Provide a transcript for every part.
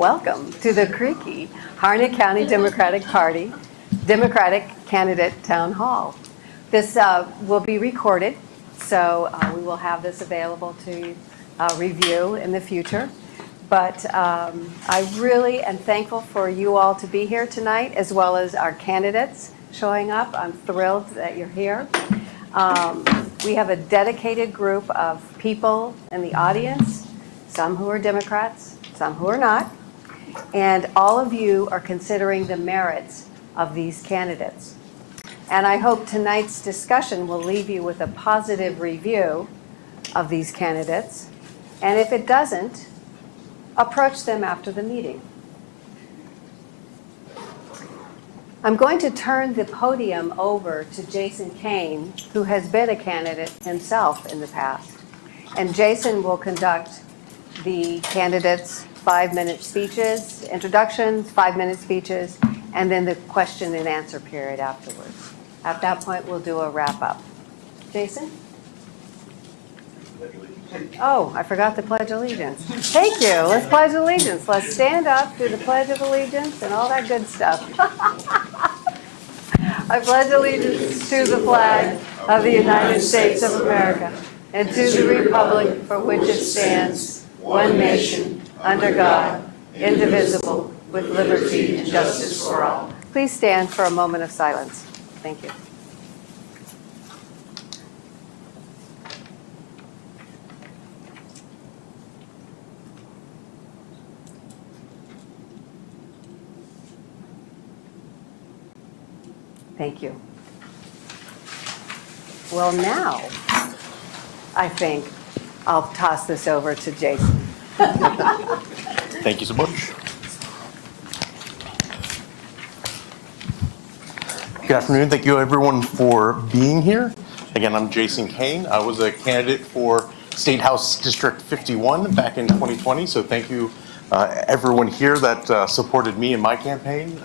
welcome to the Creaky Harnett County Democratic Party Democratic Candidate Town Hall. This will be recorded, so we will have this available to review in the future. But I really am thankful for you all to be here tonight, as well as our candidates showing up. I'm thrilled that you're here. We have a dedicated group of people in the audience, some who are Democrats, some who are not, and all of you are considering the merits of these candidates. And I hope tonight's discussion will leave you with a positive review of these candidates. And if it doesn't, approach them after the meeting. I'm going to turn the podium over to Jason Kane, who has been a candidate himself in the past. And Jason will conduct the candidates' 5-minute speeches, introductions, 5-minute speeches, and then the question and answer period afterwards. At that point, we'll do a wrap up. Jason? Oh, I forgot the Pledge of Allegiance. Thank you. Let's pledge allegiance. Let's stand up, do the Pledge of Allegiance and all that good stuff. I pledge allegiance to the flag of the United States of America and to the republic for which it stands, one nation, under God, indivisible, with liberty and justice for all. Please stand for a moment of silence. Thank you. Thank you. Well, now, I think I'll toss this over to Jason. Thank you so much. Good afternoon. Thank you, everyone, for being here. Again, I'm Jason Kane. I was a candidate for State House District 51 back in 2020, so thank you, everyone here that supported me in my campaign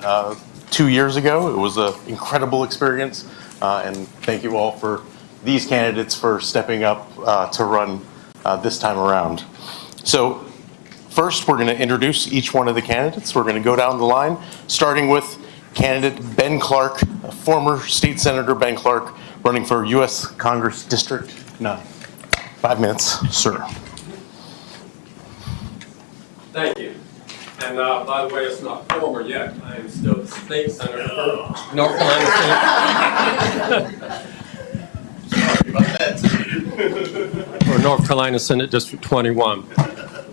2 years ago. It was an incredible experience, and thank you all for these candidates for stepping up to run this time around. So first, we're going to introduce each one of the candidates. We're going to go down the line, starting with candidate Ben Clark, former State Senator Ben Clark, running for U.S. Congress District 9. 5 minutes, sir. Thank you. And by the way, it's not former yet. I am still the state senator for North Carolina Sorry about that. For North Carolina Senate District 21,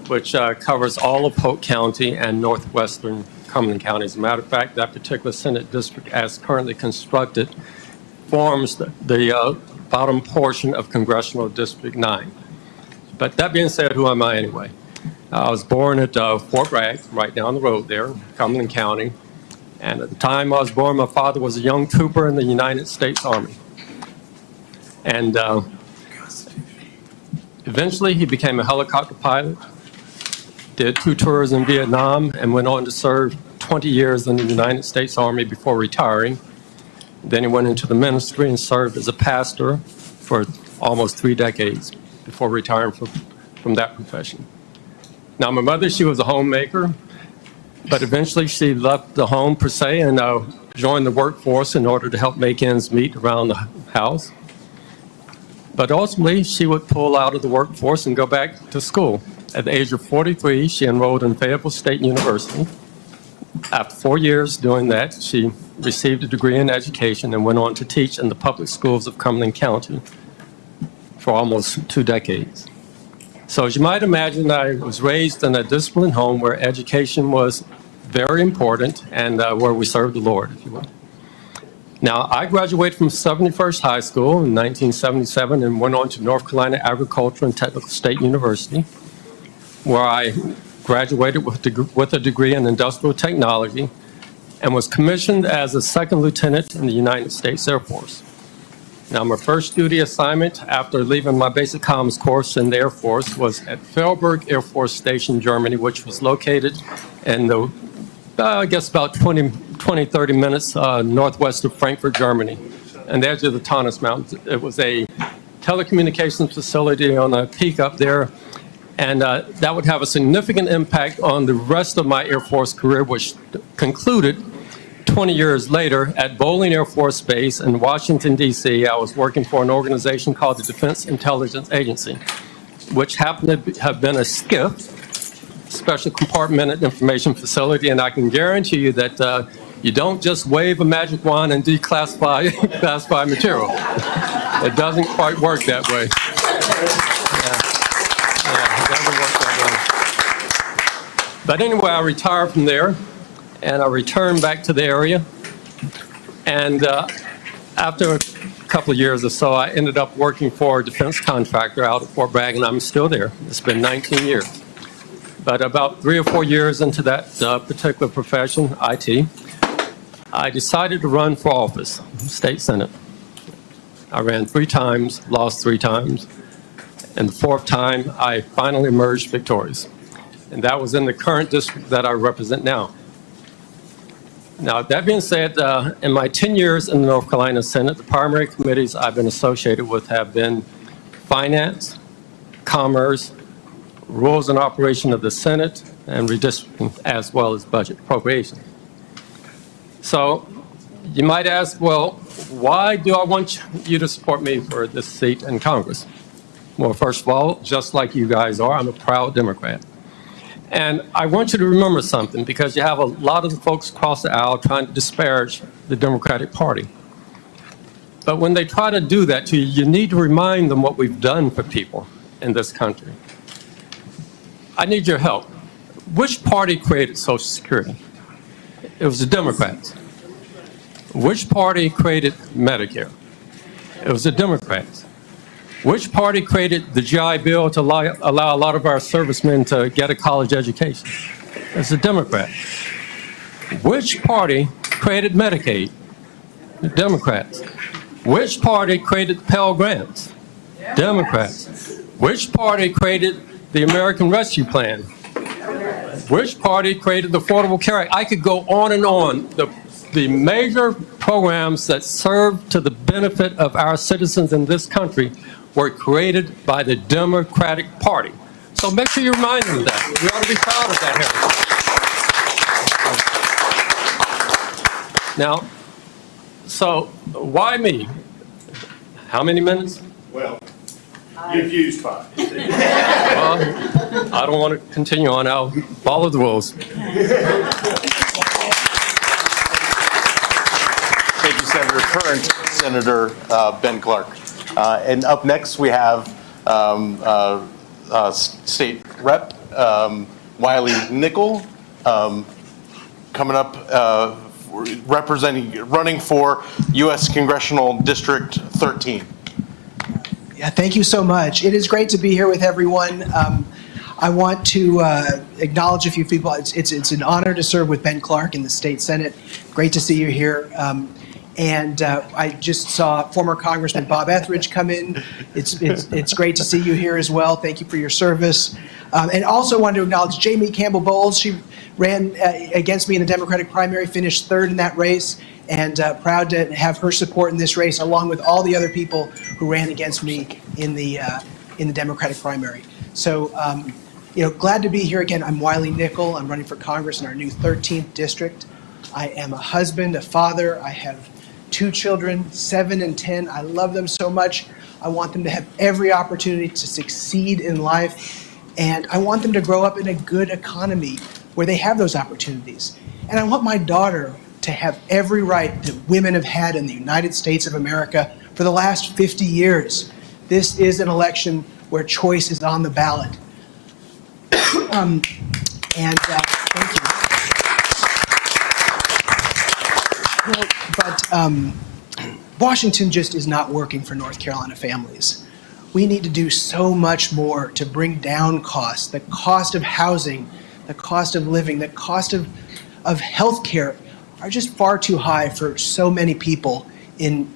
which covers all of Polk County and northwestern Cumberland County. As a matter of fact, that particular Senate district, as currently constructed, forms the bottom portion of Congressional District 9. But that being said, who am I anyway? I was born at Fort Bragg, right down the road there, Cumberland County. And at the time I was born, my father was a young trooper in the United States Army. And eventually he became a helicopter pilot, did 2 tours in Vietnam, and went on to serve 20 years in the United States Army before retiring. Then he went into the ministry and served as a pastor for almost 3 decades before retiring from that profession. Now, my mother, she was a homemaker, but eventually she left the home per se and joined the workforce in order to help make ends meet around the house. But ultimately, she would pull out of the workforce and go back to school. At the age of 43, she enrolled in Fayetteville State University. After 4 years doing that, she received a degree in education and went on to teach in the public schools of Cumberland County for almost 2 decades. So as you might imagine, I was raised in a disciplined home where education was very important and where we served the Lord, if you will. Now, I graduated from 71st High School in 1977 and went on to North Carolina Agricultural and Technical State University, where I graduated with a degree in industrial technology and was commissioned as a second lieutenant in the United States Air Force. Now, my first duty assignment after leaving my basic comms course in the Air Force was at Fellberg Air Force Station, Germany, which was located in the, I guess about 20, 30 minutes northwest of Frankfurt, Germany, and the edge of the Taunus Mountains. It was a telecommunications facility on a peak up there And that would have a significant impact on the rest of my Air Force career, which concluded 20 years later at Bolling Air Force Base in Washington, D.C. I was working for an organization called the Defense Intelligence Agency, which happened to have been a SCIF, Special Compartmented Information Facility, and I can guarantee you that you don't just wave a magic wand and declassify classified material. It doesn't quite work that way. It doesn't work that way. But anyway, I retired from there, and I returned back to the area. And after a couple of years or so, I ended up working for a defense contractor out at Fort Bragg, and I'm still there. It's been 19 years. But about 3 or 4 years into that particular profession, IT, I decided to run for office, state senate. I ran 3 times, lost 3 times, and the 4th time, I finally emerged victorious. And that was in the current district that I represent now. Now, that being said, in my 10 years in the North Carolina Senate, the primary committees I've been associated with have been finance, commerce, rules and operation of the Senate, and redistricting, as well as budget appropriation. So you might ask, well, why do I want you to support me for this seat in Congress? Well, first of all, just like you guys are, I'm a proud Democrat. And I want you to remember something, because you have a lot of the folks across the aisle trying to disparage the Democratic Party. But when they try to do that to you, you need to remind them what we've done for people in this country. I need your help. Which party created Social Security? It was the Democrats. Which party created Medicare? It was the Democrats. Which party created the GI Bill to allow a lot of our servicemen to get a college education? It's the Democrats. Which party created Medicaid? The Democrats. Which party created Pell Grants? Democrats. Which party created the American Rescue Plan? Which party created the Affordable Care Act? I could go on and on. The major programs that serve to the benefit of our citizens in this country were created by the Democratic Party. So make sure you remind them of that. We ought to be proud of that heritage. Now, so why me? How many minutes? Well, you've used 5. Well, I don't want to continue on. I'll follow the rules. Thank you, Senator. Current Senator Ben Clark. And up next, we have State Rep Wiley Nickel coming up, running for U.S. Congressional District 13. Yeah, thank you so much. It is great to be here with everyone. I want to acknowledge a few people. It's an honor to serve with Ben Clark in the state Senate. Great to see you here. I just saw former Congressman Bob Etheridge come in. It's great to see you here as well. Thank you for your service. And also wanted to acknowledge Jamie Campbell Bowles. She ran against me in the Democratic primary, finished 3rd in that race, and proud to have her support in this race, along with all the other people who ran against me in the Democratic primary. So, glad to be here again. I'm Wiley Nickel. I'm running for Congress in our new 13th district. I am a husband, a father. I have 2 children, 7 and 10. I love them so much. I want them to have every opportunity to succeed in life, and I want them to grow up in a good economy where they have those opportunities. And I want my daughter to have every right that women have had in the United States of America for the last 50 years. This is an election where choice is on the ballot. Thank you. But Washington just is not working for North Carolina families. We need to do so much more to bring down costs, the cost of housing, the cost of living, the cost of health care are just far too high for so many people in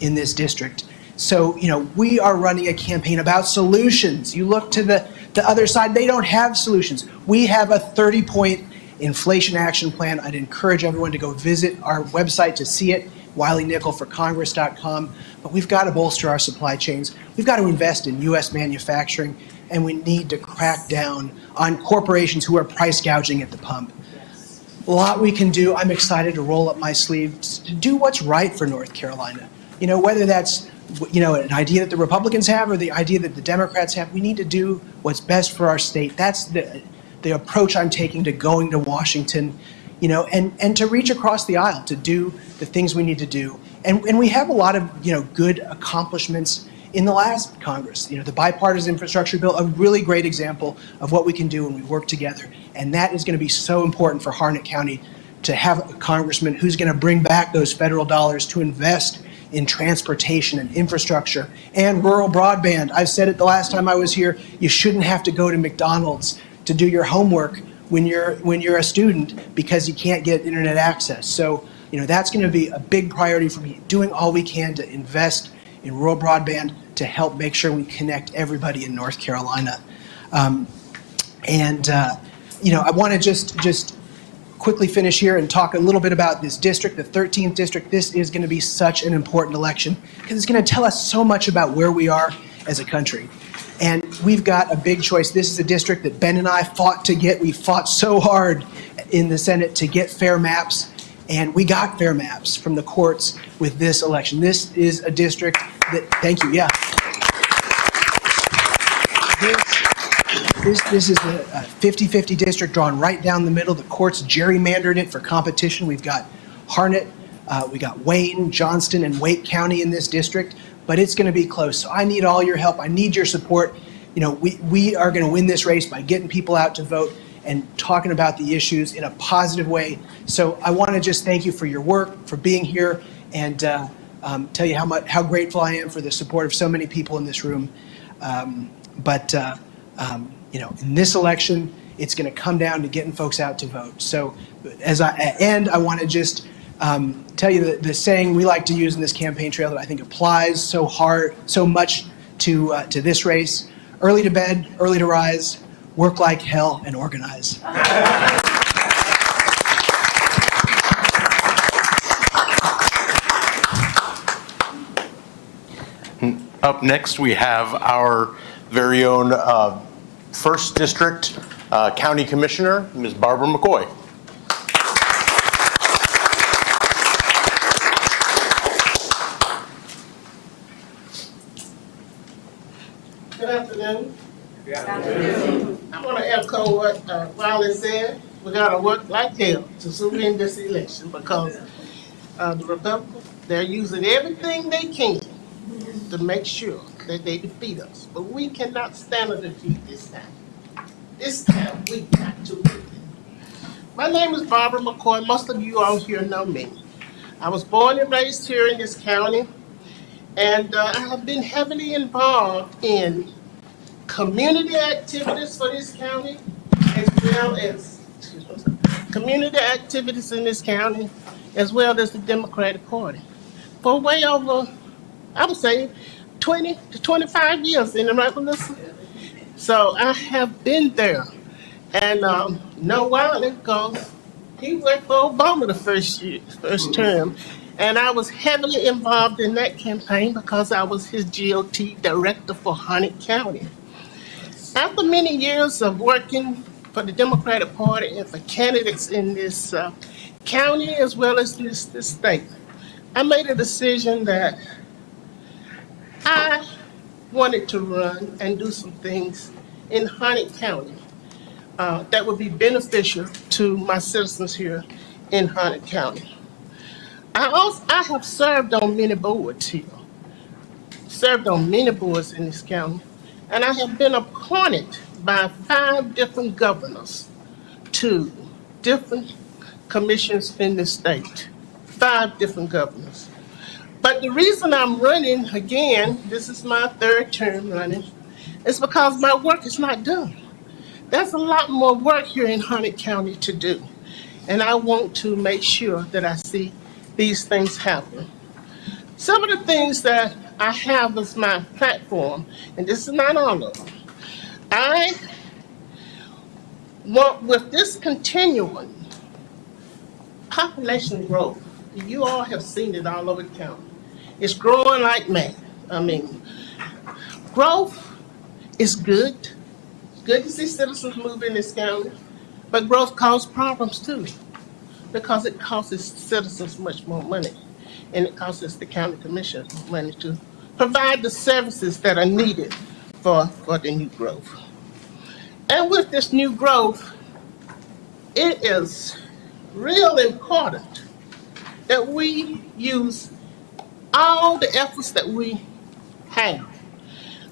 this district. So, we are running a campaign about solutions. You look to the other side, they don't have solutions. We have a 30-point inflation action plan. I'd encourage everyone to go visit our website to see it, WileyNickelForCongress.com. But we've got to bolster our supply chains. We've got to invest in U.S. manufacturing. and we need to crack down on corporations who are price gouging at the pump. A lot we can do. I'm excited to roll up my sleeves to do what's right for North Carolina. You know, whether that's, you know, an idea that the Republicans have or the idea that the Democrats have, we need to do what's best for our state. That's the approach I'm taking to going to Washington, you know, and to reach across the aisle to do the things we need to do. And we have a lot of, you know, good accomplishments in the last Congress. You know, the bipartisan infrastructure bill, a really great example of what we can do when we work together. And that is going to be so important for Harnett County to have a congressman who's going to bring back those federal dollars to invest in transportation and infrastructure and rural broadband. I've said it the last time I was here, you shouldn't have to go to McDonald's to do your homework when you're a student because you can't get internet access. So, you know, that's going to be a big priority for me, doing all we can to invest in rural broadband to help make sure we connect everybody in North Carolina. You know, I want to just quickly finish here and talk a little bit about this district, the 13th district. This is going to be such an important election because it's going to tell us so much about where we are as a country. And we've got a big choice. This is a district that Ben and I fought to get. We fought so hard in the Senate to get fair maps, and we got fair maps from the courts with this election. This is a district that, thank you, yeah. This is a 50-50 district drawn right down the middle. The courts gerrymandered it for competition. We've got Harnett, we got Wayne, Johnston, and Wake County in this district, but it's going to be close. So I need all your help. I need your support. You know, we are going to win this race by getting people out to vote and talking about the issues in a positive way. So I want to just thank you for your work, for being here, and tell you how grateful I am for the support of so many people in this room. You know, in this election, it's going to come down to getting folks out to vote. So as I end, I want to just tell you the saying we like to use in this campaign trail that I think applies so much to this race: early to bed, early to rise, work like hell, and organize. Up next, we have our very own 1st District County Commissioner, Ms. Barbara McKoy. Good afternoon. Good afternoon. I want to echo what Wiley said. We got to work like hell to win this election because the Republicans, they're using everything they can to make sure that they defeat us. But we cannot stand a defeat this time. This time we got to win. My name is Barbara McKoy. Most of you out here know me. I was born and raised here in this county, and I have been heavily involved in community activities for this county, as well as community activities in this county, as well as the Democratic Party. For way over, I would say, 20 to 25 years in the Republican. So I have been there. And know Wiley because he worked for Obama the first term. And I was heavily involved in that campaign because I was his GOT director for Harnett County. After many years of working for the Democratic Party and for candidates in this county as well as this state, I made a decision that I wanted to run and do some things in Harnett County that would be beneficial to my citizens here in Harnett County. I have served on many boards here, served on many boards in this county, and I have been appointed by 5 different governors to different commissions in the state, 5 different governors. But the reason I'm running again, this is my 3rd term running, is because my work is not done. There's a lot more work here in Harnett County to do, and I want to make sure that I see these things happen. Some of the things that I have as my platform, and this is not all of them, I want, with this continuing population growth, you all have seen it all over the county. It's growing like mad. I mean, growth is good, good to see citizens move in this county, but growth causes problems too, because it costs citizens much more money, and it costs the county commission money to provide the services that are needed for the new growth. And with this new growth, it is real important that we use all the efforts that we have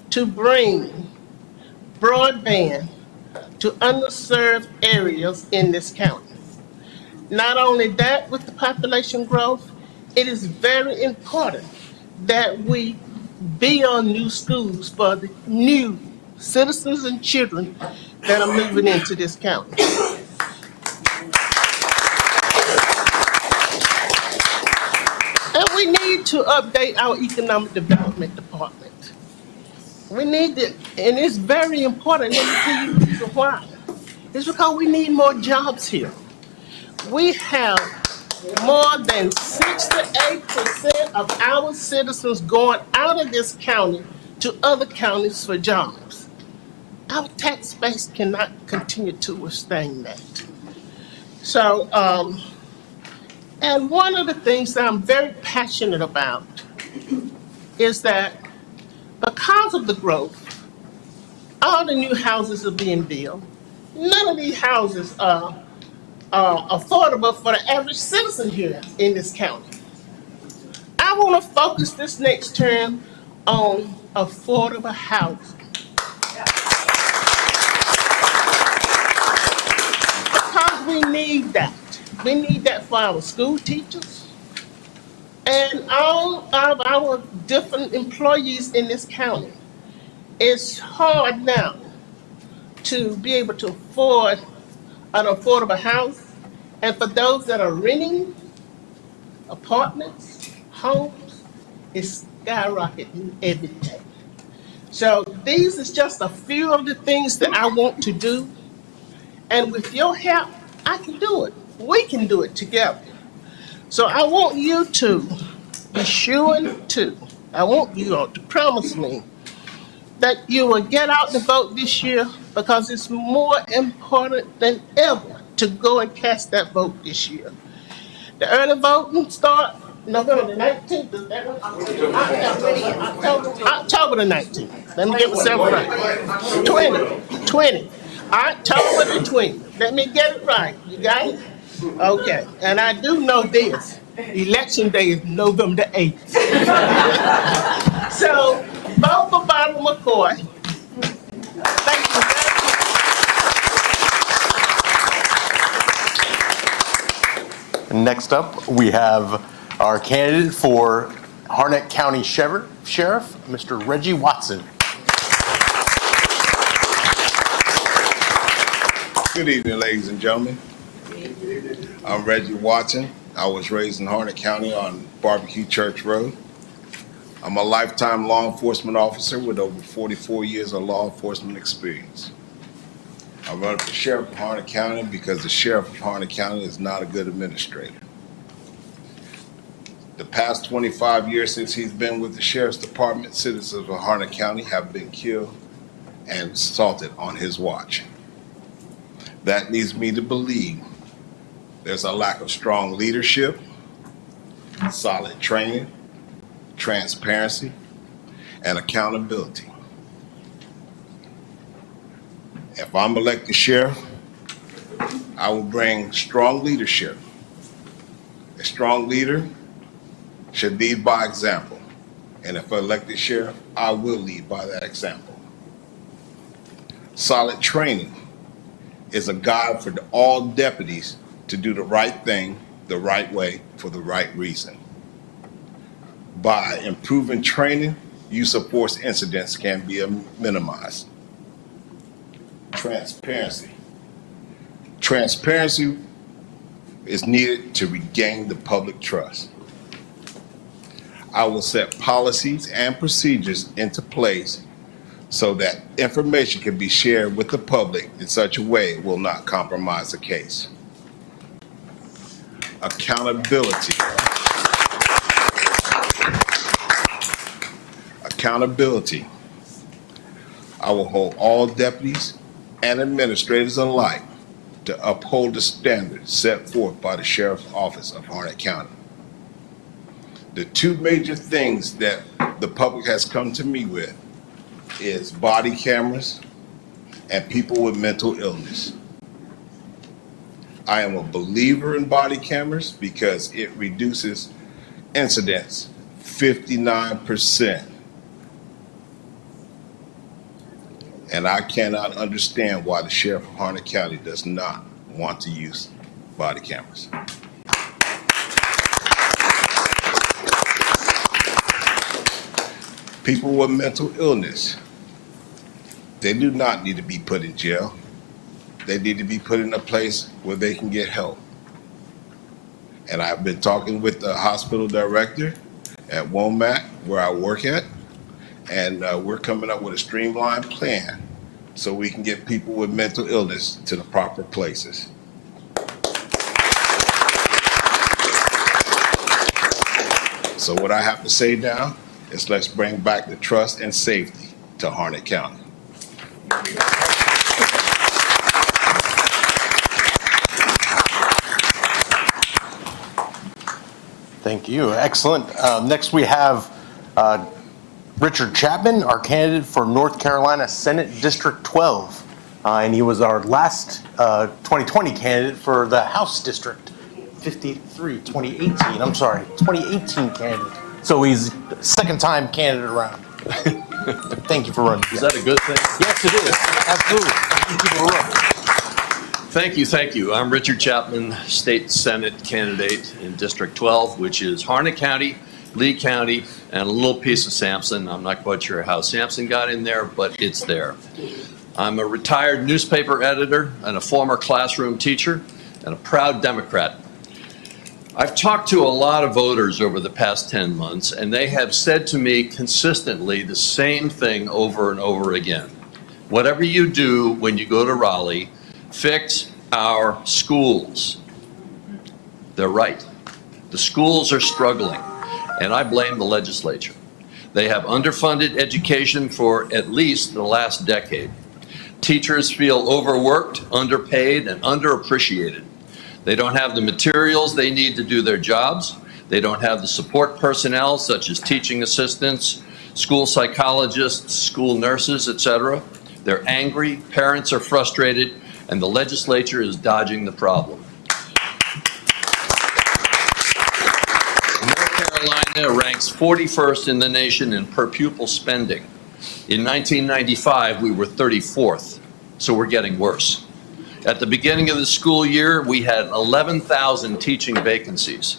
to bring broadband to underserved areas in this county. Not only that, with the population growth, it is very important that we build new schools for the new citizens and children that are moving into this county. And we need to update our economic development department. We need to, and it's very important, let me tell you the reason why. It's because we need more jobs here. We have more than 68% of our citizens going out of this county to other counties for jobs. Our tax base cannot continue to withstand that. So, and one of the things that I'm very passionate about is that because of the growth, all the new houses are being built. None of these houses are affordable for the average citizen here in this county. I want to focus this next term on affordable housing. Because we need that. We need that for our school teachers and all of our different employees in this county. It's hard now to be able to afford an affordable house. And for those that are renting apartments, homes, it's skyrocketing every day. So these is just a few of the things that I want to do. And with your help, I can do it. We can do it together. So I want you to be sure I want you all to promise me that you will get out the vote this year, because it's more important than ever to go and cast that vote this year. The early voting start November the 19th. Is that right? October the 19th. Let me get myself right. 20. October the 20th. Let me get it right. You got it? Okay. And I do know this. Election day is November the 8th. So vote for Barbara McKoy. Thank you very much. Next up, we have our candidate for Harnett County Sheriff, Mr. Reggie Watson. Good evening, ladies and gentlemen. I'm Reggie Watson. I was raised in Harnett County on Barbecue Church Road. I'm a lifetime law enforcement officer with over 44 years of law enforcement experience. I run for sheriff of Harnett County because the sheriff of Harnett County is not a good administrator. The past 25 years since he's been with the sheriff's department, citizens of Harnett County have been killed and assaulted on his watch. That leads me to believe there's a lack of strong leadership, solid training, transparency, and accountability. If I'm elected sheriff, I will bring strong leadership. A strong leader should lead by example. And if I'm elected sheriff, I will lead by that example. Solid training is a guide for all deputies to do the right thing, the right way, for the right reason. By improving training, use of force incidents can be minimized. Transparency. Transparency is needed to regain the public trust. I will set policies and procedures into place so that information can be shared with the public in such a way it will not compromise the case. Accountability. Accountability. I will hold all deputies and administrators alike to uphold the standards set forth by the Sheriff's Office of Harnett County. The two major things that the public has come to me with is body cameras and people with mental illness. I am a believer in body cameras because it reduces incidents 59%. And I cannot understand why the Sheriff of Harnett County does not want to use body cameras. People with mental illness, they do not need to be put in jail. They need to be put in a place where they can get help. And I've been talking with the hospital director at Womack, where I work at, and we're coming up with a streamlined plan so we can get people with mental illness to the proper places. So what I have to say now is let's bring back the trust and safety to Harnett County. Thank you. Excellent. Next, we have Richard Chapman, our candidate for North Carolina Senate District 12. And he was our last 2020 candidate for the House District 53, 2018. I'm sorry, 2018 candidate. So he's second time candidate around. Thank you for running. Is that a good thing? Yes, it is. Absolutely. Keep it rolling. Thank you. I'm Richard Chapman, State Senate candidate in District 12, which is Harnett County, Lee County, and a little piece of Sampson. I'm not quite sure how Sampson got in there, but it's there. I'm a retired newspaper editor and a former classroom teacher and a proud Democrat. I've talked to a lot of voters over the past 10 months, and they have said to me consistently the same thing over and over again. Whatever you do when you go to Raleigh, fix our schools. They're right. The schools are struggling, and I blame the legislature. They have underfunded education for at least the last decade. Teachers feel overworked, underpaid, and underappreciated. They don't have the materials they need to do their jobs. They don't have the support personnel, such as teaching assistants, school psychologists, school nurses, etc. They're angry, parents are frustrated, and the legislature is dodging the problem. North Carolina ranks 41st in the nation in per pupil spending. In 1995, we were 34th, so we're getting worse. At the beginning of the school year, we had 11,000 teaching vacancies.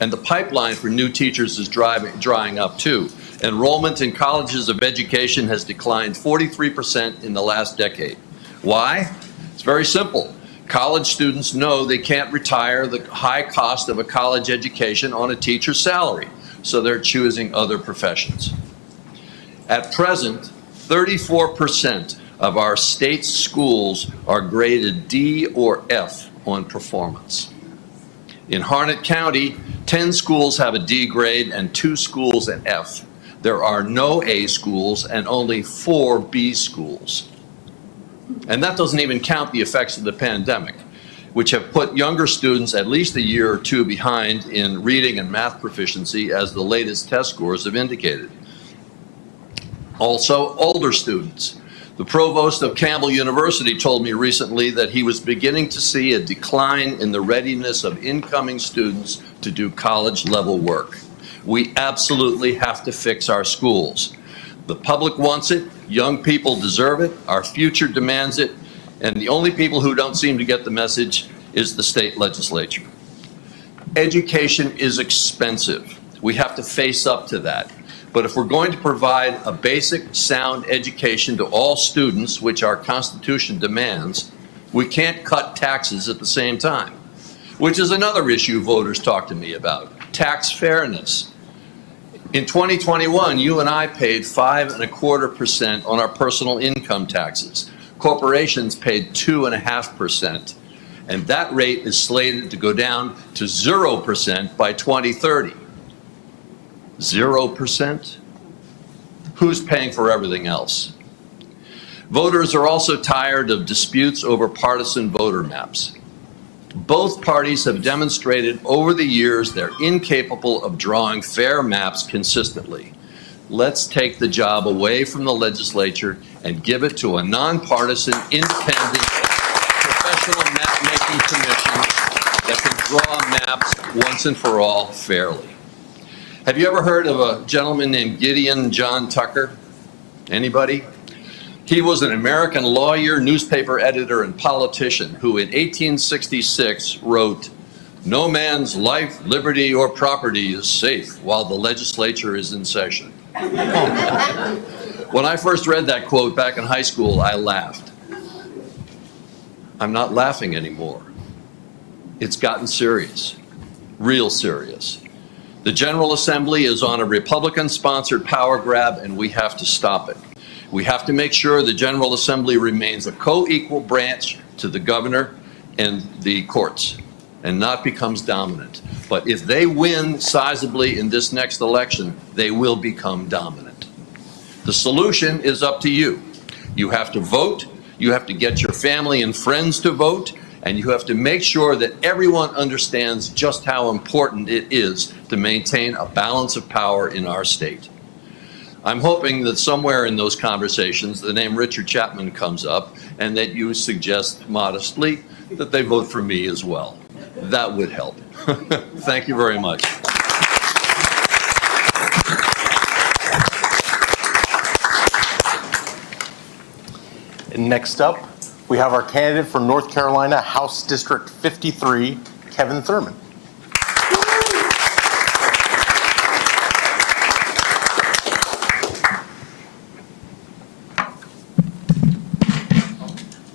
And the pipeline for new teachers is drying up too. Enrollment in colleges of education has declined 43% in the last decade. Why? It's very simple. College students know they can't retire the high cost of a college education on a teacher's salary, so they're choosing other professions. At present, 34% of our state's schools are graded D or F on performance. In Harnett County, 10 schools have a D grade and 2 schools an F. There are no A schools and only 4 B schools. And that doesn't even count the effects of the pandemic, which have put younger students at least a year or 2 behind in reading and math proficiency, as the latest test scores have indicated. Also, older students. The provost of Campbell University told me recently that he was beginning to see a decline in the readiness of incoming students to do college-level work. We absolutely have to fix our schools. The public wants it, young people deserve it, our future demands it, and the only people who don't seem to get the message is the state legislature. Education is expensive. We have to face up to that. But if we're going to provide a basic, sound education to all students, which our Constitution demands, we can't cut taxes at the same time, which is another issue voters talk to me about, tax fairness. In 2021, you and I paid 5.25% on our personal income taxes. Corporations paid 2.5%, and that rate is slated to go down to 0% by 2030. 0%? Who's paying for everything else? Voters are also tired of disputes over partisan voter maps. Both parties have demonstrated over the years they're incapable of drawing fair maps consistently. Let's take the job away from the legislature and give it to a nonpartisan, independent, professional map-making commission that can draw maps once and for all fairly. Have you ever heard of a gentleman named Gideon John Tucker? Anybody? He was an American lawyer, newspaper editor, and politician who in 1866 wrote, "No man's life, liberty, or property is safe while the legislature is in session." When I first read that quote back in high school, I laughed. I'm not laughing anymore. It's gotten serious, real serious. The General Assembly is on a Republican-sponsored power grab, and we have to stop it. We have to make sure the General Assembly remains a co-equal branch to the governor and the courts and not becomes dominant. But if they win sizably in this next election, they will become dominant. The solution is up to you. You have to vote, you have to get your family and friends to vote, and you have to make sure that everyone understands just how important it is to maintain a balance of power in our state. I'm hoping that somewhere in those conversations, the name Richard Chapman comes up and that you suggest modestly that they vote for me as well. That would help. Thank you very much. And next up, we have our candidate for North Carolina House District 53, Kevin Thurman.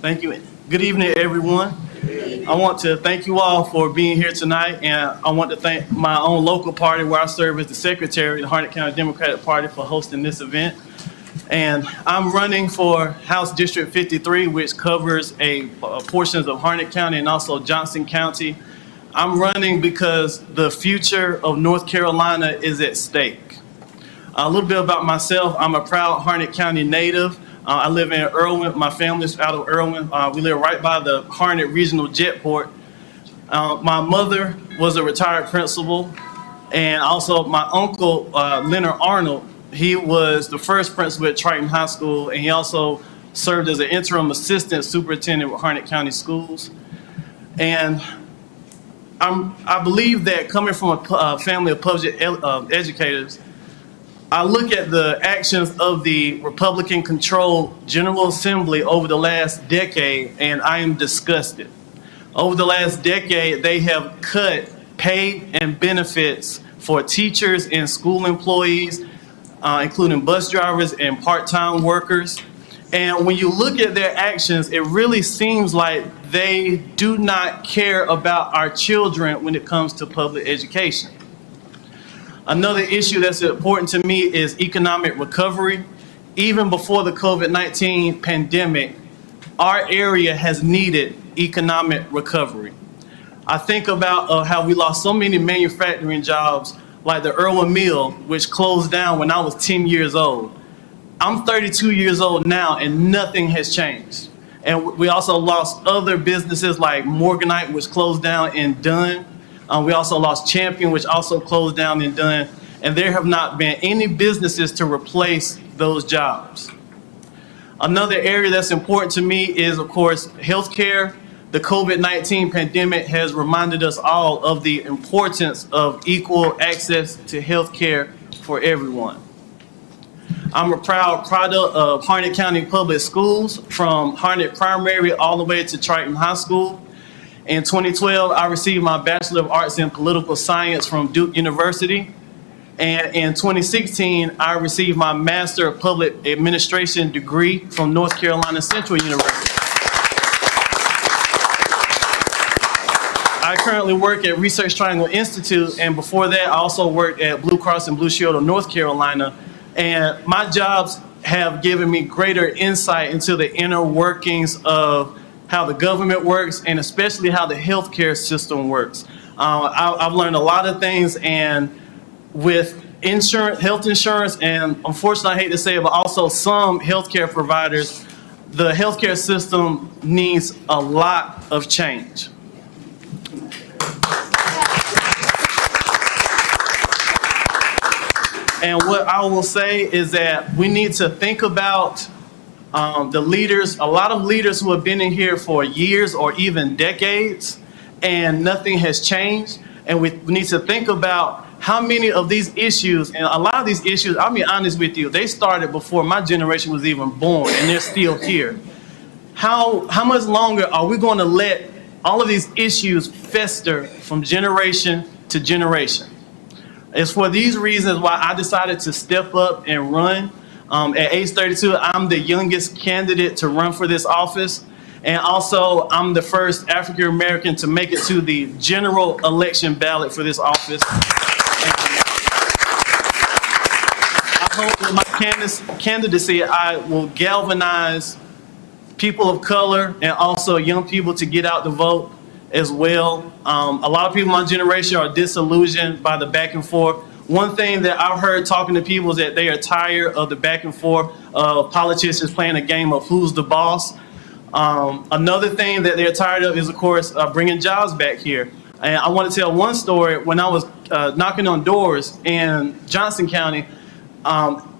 Thank you. Good evening, everyone. I want to thank you all for being here tonight, and I want to thank my own local party where I serve as the secretary, the Harnett County Democratic Party, for hosting this event. And I'm running for House District 53, which covers portions of Harnett County and also Johnson County. I'm running because the future of North Carolina is at stake. A little bit about myself. I'm a proud Harnett County native. I live in Irwin. My family's out of Irwin. We live right by the Harnett Regional Jetport. My mother was a retired principal, and also my uncle, Leonard Arnold, he was the first principal at Triton High School, and he also served as an interim assistant superintendent with Harnett County Schools. And I believe that coming from a family of public educators, I look at the actions of the Republican-controlled General Assembly over the last decade, and I am disgusted. Over the last decade, they have cut pay and benefits for teachers and school employees, including bus drivers and part-time workers. And when you look at their actions, it really seems like they do not care about our children when it comes to public education. Another issue that's important to me is economic recovery. Even before the COVID-19 pandemic, our area has needed economic recovery. I think about how we lost so many manufacturing jobs, like the Irwin Mill, which closed down when I was 10 years old. I'm 32 years old now, and nothing has changed. And we also lost other businesses like Morganite, which closed down in Dunn. We also lost Champion, which also closed down in Dunn, and there have not been any businesses to replace those jobs. Another area that's important to me is, of course, healthcare. The COVID-19 pandemic has reminded us all of the importance of equal access to healthcare for everyone. I'm a proud product of Harnett County Public Schools, from Harnett Primary all the way to Triton High School. In 2012, I received my Bachelor of Arts in Political Science from Duke University. And in 2016, I received my Master of Public Administration degree from North Carolina Central University. I currently work at Research Triangle Institute, and before that, I also worked at Blue Cross and Blue Shield of North Carolina. And my jobs have given me greater insight into the inner workings of how the government works, and especially how the healthcare system works. I've learned a lot of things, and with insurance, health insurance, and unfortunately I hate to say it, but also some healthcare providers, the healthcare system needs a lot of change. And what I will say is that we need to think about the leaders, a lot of leaders who have been in here for years or even decades, and nothing has changed. And we need to think about how many of these issues, and a lot of these issues, I'll be honest with you, they started before my generation was even born, and they're still here. How much longer are we going to let all of these issues fester from generation to generation? It's for these reasons why I decided to step up and run. At age 32, I'm the youngest candidate to run for this office. And also, I'm the first African American to make it to the general election ballot for this office. I hope with my candidacy, I will galvanize people of color and also young people to get out to vote as well. A lot of people in my generation are disillusioned by the back and forth. One thing that I've heard talking to people is that they are tired of the back and forth of politicians playing a game of who's the boss. Another thing that they're tired of is, of course, bringing jobs back here. And I want to tell one story. When I was knocking on doors in Johnson County,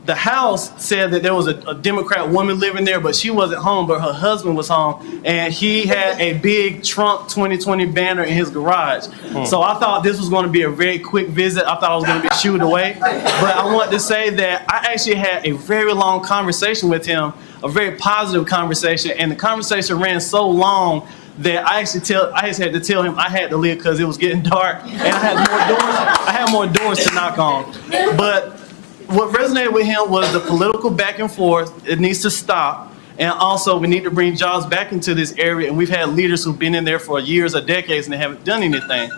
the house said that there was a Democrat woman living there, but she wasn't home, but her husband was home. And he had a big Trump 2020 banner in his garage. So I thought this was going to be a very quick visit. I thought I was going to be shooed away. But I want to say that I actually had a very long conversation with him, a very positive conversation. And the conversation ran so long that I actually had to tell him I had to leave because it was getting dark and I had more doors to knock on. But what resonated with him was the political back and forth. It needs to stop. And also, we need to bring jobs back into this area. And we've had leaders who've been in there for years or decades and they haven't done anything.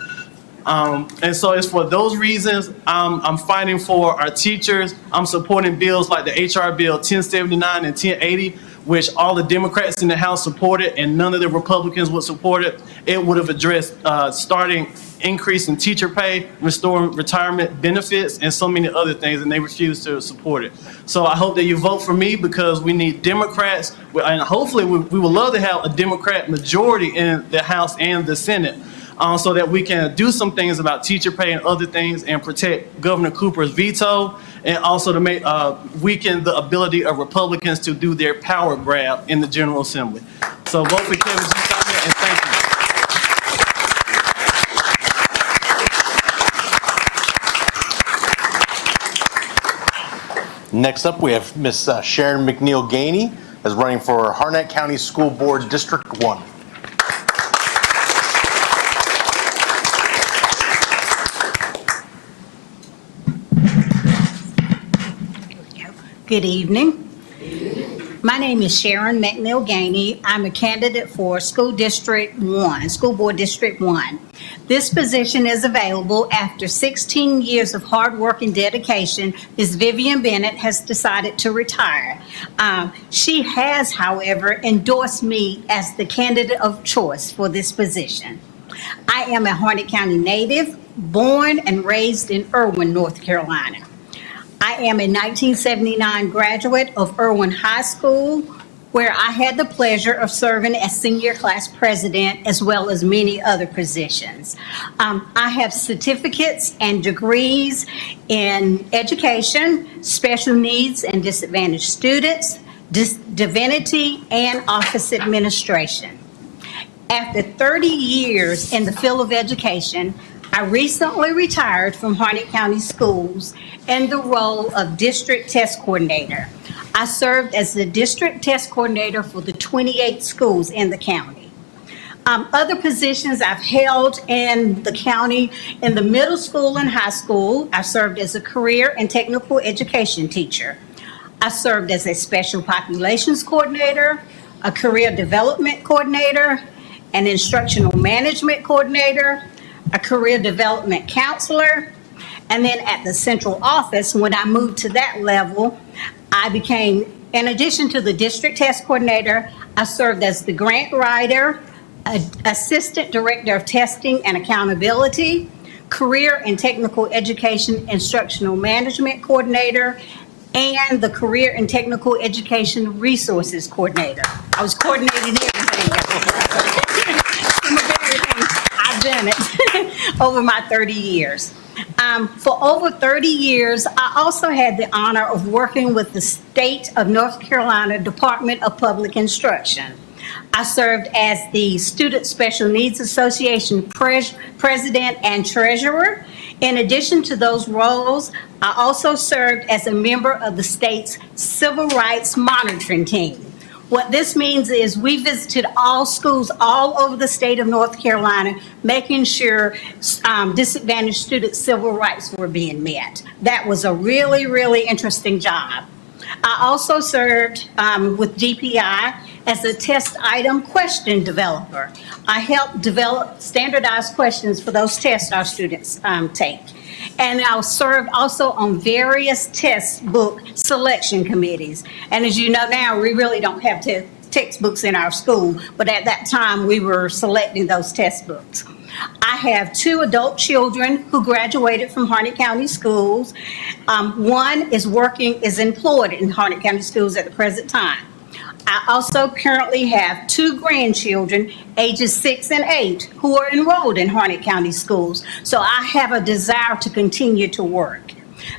And so it's for those reasons I'm fighting for our teachers. I'm supporting bills like the HR Bill 1079 and 1080, which all the Democrats in the House supported and none of the Republicans would support it. It would have addressed starting increase in teacher pay, restoring retirement benefits, and so many other things, and they refuse to support it. So I hope that you vote for me because we need Democrats, and hopefully we would love to have a Democrat majority in the House and the Senate so that we can do some things about teacher pay and other things and protect Governor Cooper's veto and also to make weaken the ability of Republicans to do their power grab in the General Assembly. So vote for Kevin G. Chapman, and thank you. Next up, we have Miss Sharon McNeil Gainey as running for Harnett County School Board District 1. Good evening. My name is Sharon McNeil Gainey. I'm a candidate for School District 1, School Board District 1. This position is available after 16 years of hard work and dedication. Ms. Vivian Bennett has decided to retire. She has, however, endorsed me as the candidate of choice for this position. I am a Harnett County native, born and raised in Irwin, North Carolina. I am a 1979 graduate of Irwin High School, where I had the pleasure of serving as senior class president, as well as many other positions. I have certificates and degrees in education, special needs and disadvantaged students, divinity, and office administration. After 30 years in the field of education, I recently retired from Harnett County Schools in the role of District Test Coordinator. I served as the District Test Coordinator for the 28 schools in the county. Other positions I've held in the county, in the middle school and high school, I served as a career and technical education teacher. I served as a special populations coordinator, a career development coordinator, an instructional management coordinator, a career development counselor, and then at the central office, when I moved to that level, I became, in addition to the district test coordinator, I served as the grant writer, assistant director of testing and accountability, career and technical education instructional management coordinator, and the career and technical education resources coordinator. I was coordinating everything. Some of everything. I've done it over my 30 years. For over 30 years, I also had the honor of working with the State of North Carolina Department of Public Instruction. I served as the Student Special Needs Association President and Treasurer. In addition to those roles, I also served as a member of the state's Civil Rights Monitoring Team. What this means is we visited all schools all over the state of North Carolina, making sure disadvantaged students' civil rights were being met. That was a really, really interesting job. I also served with DPI as a test item question developer. I helped develop standardized questions for those tests our students take. And I served also on various test book selection committees. And as you know now, we really don't have textbooks in our school, but at that time we were selecting those test books. I have 2 adult children who graduated from Harnett County Schools. One is employed in Harnett County Schools at the present time. I also currently have 2 grandchildren, ages 6 and 8, who are enrolled in Harnett County Schools. So I have a desire to continue to work.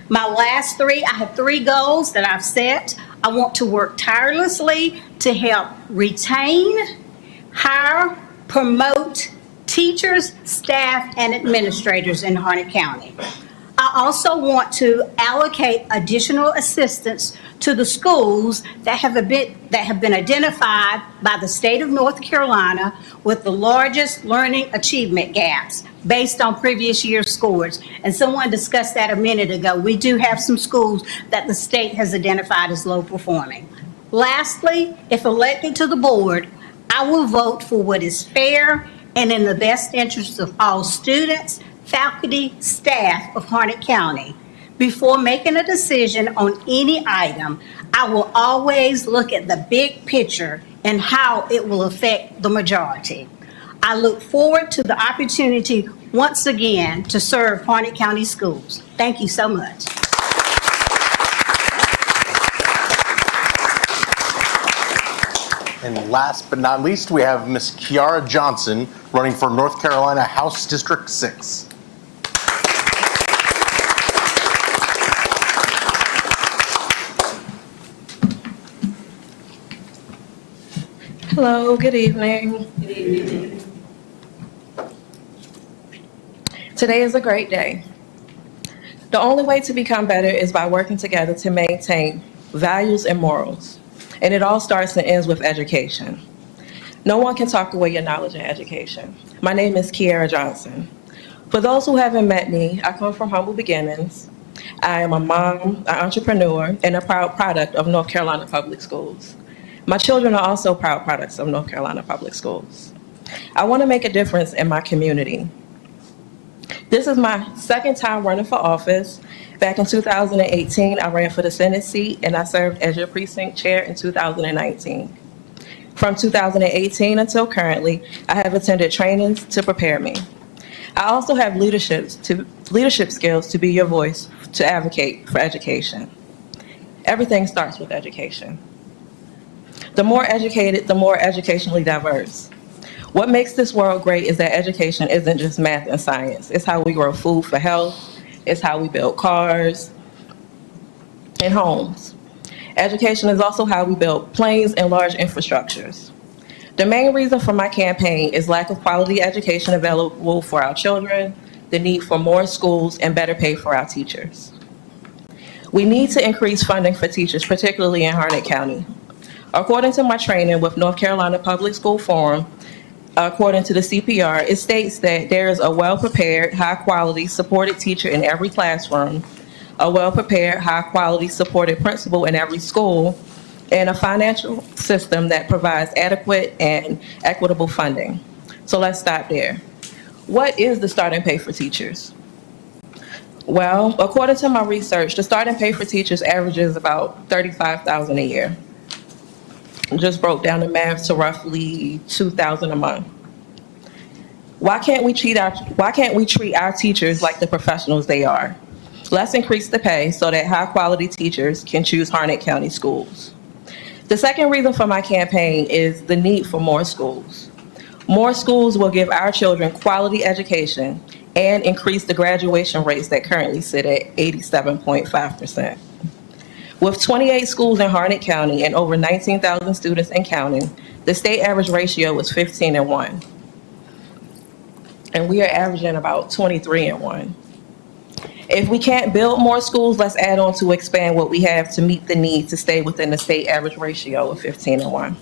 My last 3, I have 3 goals that I've set. I want to work tirelessly to help retain, hire, promote teachers, staff, and administrators in Harnett County. I also want to allocate additional assistance to the schools that have been identified by the state of North Carolina with the largest learning achievement gaps based on previous year's scores. And someone discussed that a minute ago. We do have some schools that the state has identified as low performing. Lastly, if elected to the board, I will vote for what is fair and in the best interest of all students, faculty, staff of Harnett County. Before making a decision on any item, I will always look at the big picture and how it will affect the majority. I look forward to the opportunity once again to serve Harnett County Schools. Thank you so much. And last but not least, we have Ms. Kiara Johnson running for North Carolina House District 6. Hello, good evening. Good evening. Today is a great day. The only way to become better is by working together to maintain values and morals. And it all starts and ends with education. No one can talk away your knowledge and education. My name is Kiara Johnson. For those who haven't met me, I come from humble beginnings. I am a mom, an entrepreneur, and a proud product of North Carolina Public Schools. My children are also proud products of North Carolina Public Schools. I want to make a difference in my community. This is my second time running for office. Back in 2018, I ran for the Senate seat, and I served as your precinct chair in 2019. From 2018 until currently, I have attended trainings to prepare me. I also have leadership skills to be your voice to advocate for education. Everything starts with education. The more educated, the more educationally diverse. What makes this world great is that education isn't just math and science. It's how we grow food for health. It's how we build cars and homes. Education is also how we build planes and large infrastructures. The main reason for my campaign is lack of quality education available for our children, the need for more schools, and better pay for our teachers. We need to increase funding for teachers, particularly in Harnett County. According to my training with North Carolina Public School Forum, according to the CPR, it states that there is a well-prepared, high-quality, supported teacher in every classroom, a well-prepared, high-quality, supported principal in every school, and a financial system that provides adequate and equitable funding. So let's stop there. What is the starting pay for teachers? Well, according to my research, the starting pay for teachers averages about $35,000 a year. Just broke down the math to roughly $2,000 a month. Why can't we treat our teachers like the professionals they are? Let's increase the pay so that high-quality teachers can choose Harnett County schools. The second reason for my campaign is the need for more schools. More schools will give our children quality education and increase the graduation rates that currently sit at 87.5%. With 28 schools in Harnett County and over 19,000 students and counting, the state average ratio is 15-1. And we are averaging about 23-1. If we can't build more schools, let's add on to expand what we have to meet the need to stay within the state average ratio of 15-1.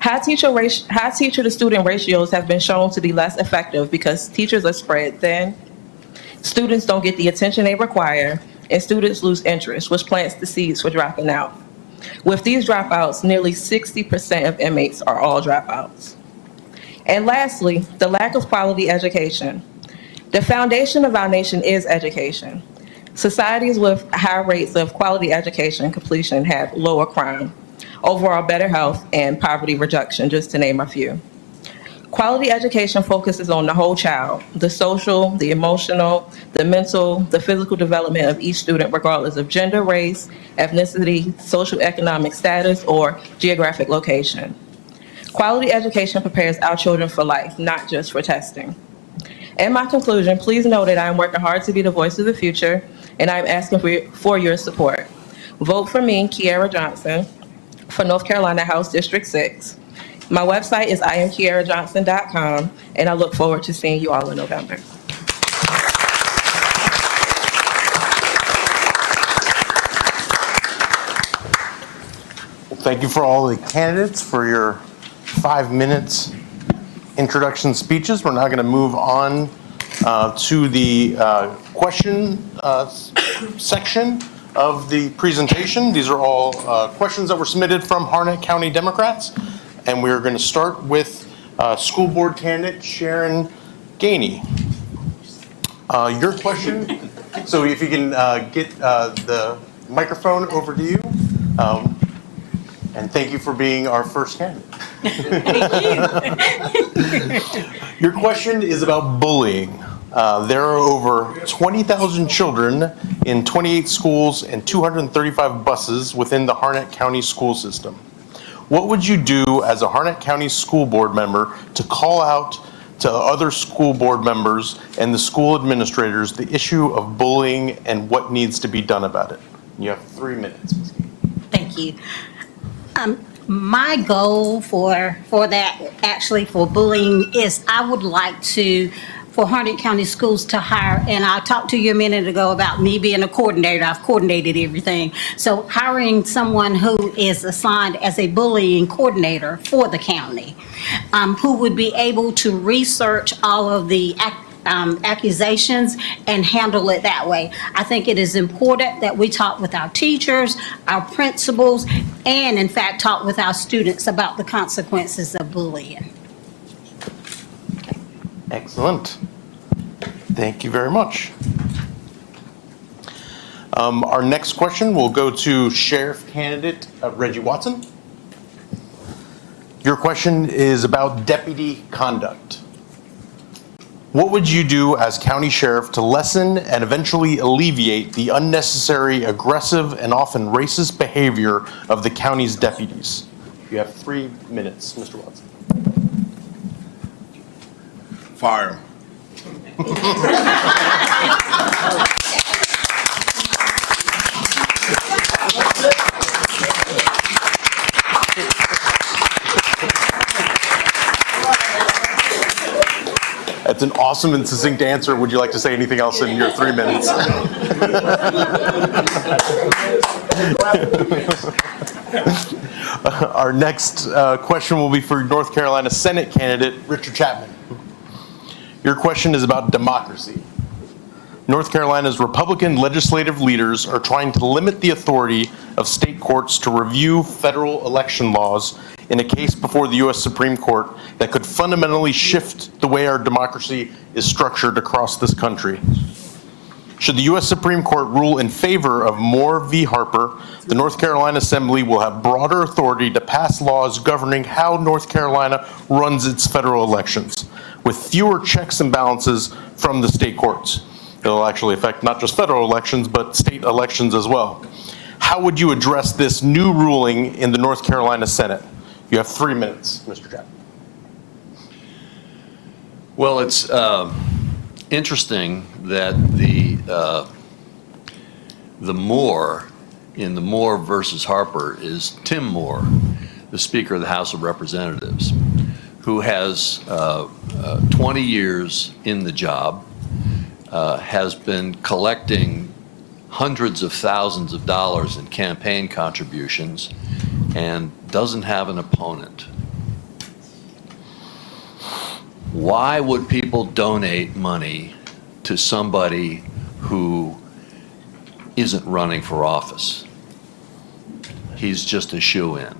High teacher to student ratios have been shown to be less effective because teachers are spread thin, students don't get the attention they require, and students lose interest, which plants the seeds for dropping out. With these dropouts, nearly 60% of inmates are all dropouts. And lastly, the lack of quality education. The foundation of our nation is education. Societies with high rates of quality education completion have lower crime, overall better health, and poverty reduction, just to name a few. Quality education focuses on the whole child, the social, the emotional, the mental, the physical development of each student, regardless of gender, race, ethnicity, socioeconomic status, or geographic location. Quality education prepares our children for life, not just for testing. In my conclusion, please know that I am working hard to be the voice of the future, and I am asking for your support. Vote for me, Kiara Johnson, for North Carolina House District 6. My website is IamKiaraJohnson.com, and I look forward to seeing you all in November. Well, thank you for all the candidates for your 5 minutes introduction speeches. We're now going to move on to the question section of the presentation. These are all questions that were submitted from Harnett County Democrats. And we're going to start with school board candidate Sharon Gainey. Your question, so if you can get the microphone over to you. And thank you for being our first candidate. Your question is about bullying. There are over 20,000 children in 28 schools and 235 buses within the Harnett County school system. What would you do as a Harnett County school board member to call out to other school board members and the school administrators the issue of bullying and what needs to be done about it? You have 3 minutes. Thank you. My goal for that, actually for bullying, is I would like for Harnett County Schools to hire, and I talked to you a minute ago about me being a coordinator. I've coordinated everything. So hiring someone who is assigned as a bullying coordinator for the county, who would be able to research all of the accusations and handle it that way. I think it is important that we talk with our teachers, our principals, and in fact talk with our students about the consequences of bullying. Excellent. Thank you very much. Our next question will go to Sheriff candidate Reggie Watson. Your question is about deputy conduct. What would you do as county sheriff to lessen and eventually alleviate the unnecessary, aggressive, and often racist behavior of the county's deputies? You have 3 minutes, Mr. Watson. Fire. That's an awesome and succinct answer. Would you like to say anything else in your 3 minutes? Our next question will be for North Carolina Senate candidate Richard Chapman. Your question is about democracy. North Carolina's Republican legislative leaders are trying to limit the authority of state courts to review federal election laws in a case before the U.S. Supreme Court that could fundamentally shift the way our democracy is structured across this country. Should the U.S. Supreme Court rule in favor of Moore v. Harper, the North Carolina Assembly will have broader authority to pass laws governing how North Carolina runs its federal elections, with fewer checks and balances from the state courts. It'll actually affect not just federal elections, but state elections as well. How would you address this new ruling in the North Carolina Senate? You have 3 minutes, Mr. Chapman. Well, it's interesting that the Moore in the Moore versus Harper is Tim Moore, the Speaker of the House of Representatives, who has 20 years in the job, has been collecting hundreds of thousands of dollars in campaign contributions, and doesn't have an opponent. Why would people donate money to somebody who isn't running for office? He's just a shoo-in.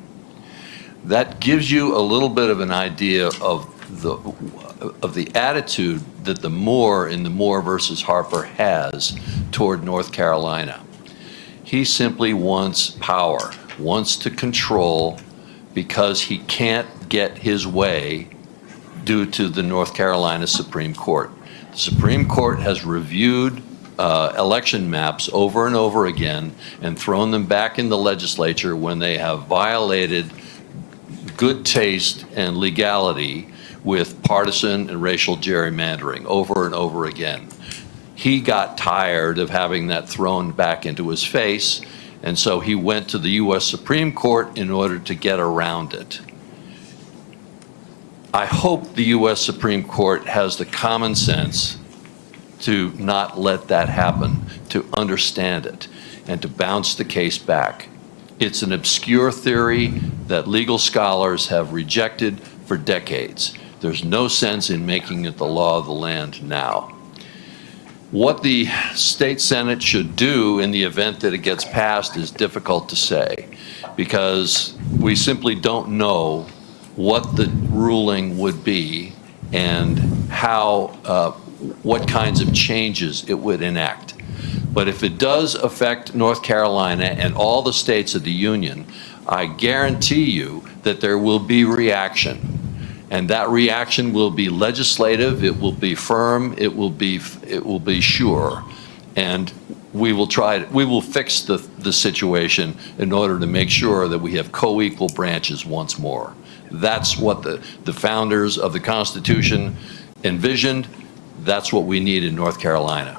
That gives you a little bit of an idea of the attitude that the Moore in the Moore versus Harper has toward North Carolina. He simply wants power, wants to control, because he can't get his way due to the North Carolina Supreme Court. The Supreme Court has reviewed election maps over and over again and thrown them back in the legislature when they have violated good taste and legality with partisan and racial gerrymandering over and over again. He got tired of having that thrown back into his face, and so he went to the U.S. Supreme Court in order to get around it. I hope the U.S. Supreme Court has the common sense to not let that happen, to understand it, and to bounce the case back. It's an obscure theory that legal scholars have rejected for decades. There's no sense in making it the law of the land now. What the state Senate should do in the event that it gets passed is difficult to say, because we simply don't know what the ruling would be and how, what kinds of changes it would enact. But if it does affect North Carolina and all the states of the Union, I guarantee you that there will be reaction. And that reaction will be legislative, it will be firm, it will be sure. And we will fix the situation in order to make sure that we have co-equal branches once more. That's what the founders of the Constitution envisioned. That's what we need in North Carolina.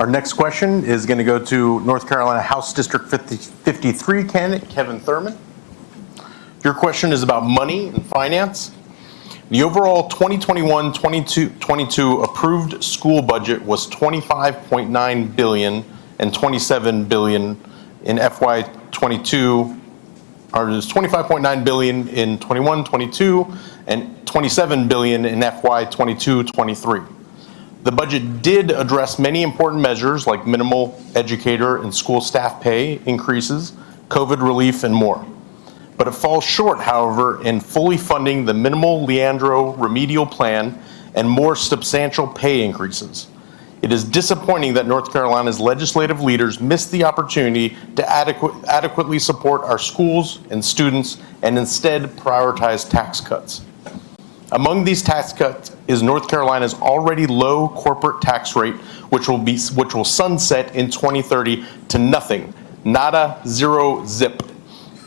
Our next question is going to go to North Carolina House District 53 candidate Kevin Thurman. Your question is about money and finance. The overall 2021-22 approved school budget was $25.9 billion and $27 billion in FY22, or there's $25.9 billion in 21-22 and $27 billion in FY22-23. The budget did address many important measures like minimal educator and school staff pay increases, COVID relief, and more. But it falls short, however, in fully funding the minimal Leandro remedial plan and more substantial pay increases. It is disappointing that North Carolina's legislative leaders missed the opportunity to adequately support our schools and students and instead prioritize tax cuts. Among these tax cuts is North Carolina's already low corporate tax rate, which will sunset in 2030 to nothing, nada, zero, zip.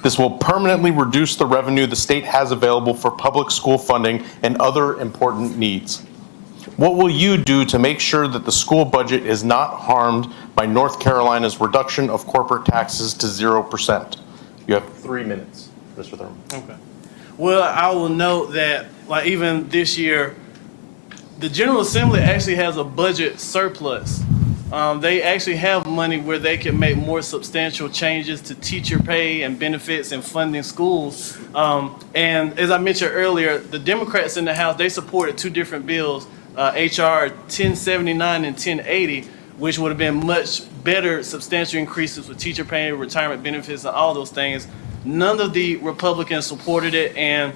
This will permanently reduce the revenue the state has available for public school funding and other important needs. What will you do to make sure that the school budget is not harmed by North Carolina's reduction of corporate taxes to 0%? You have 3 minutes, Mr. Thurman. Okay. Well, I will note that, like, even this year, the General Assembly actually has a budget surplus. They actually have money where they can make more substantial changes to teacher pay and benefits and funding schools. And as I mentioned earlier, the Democrats in the House, they supported two different bills, HR 1079 and 1080, which would have been much better substantial increases for teacher pay, retirement benefits, and all those things. None of the Republicans supported it, and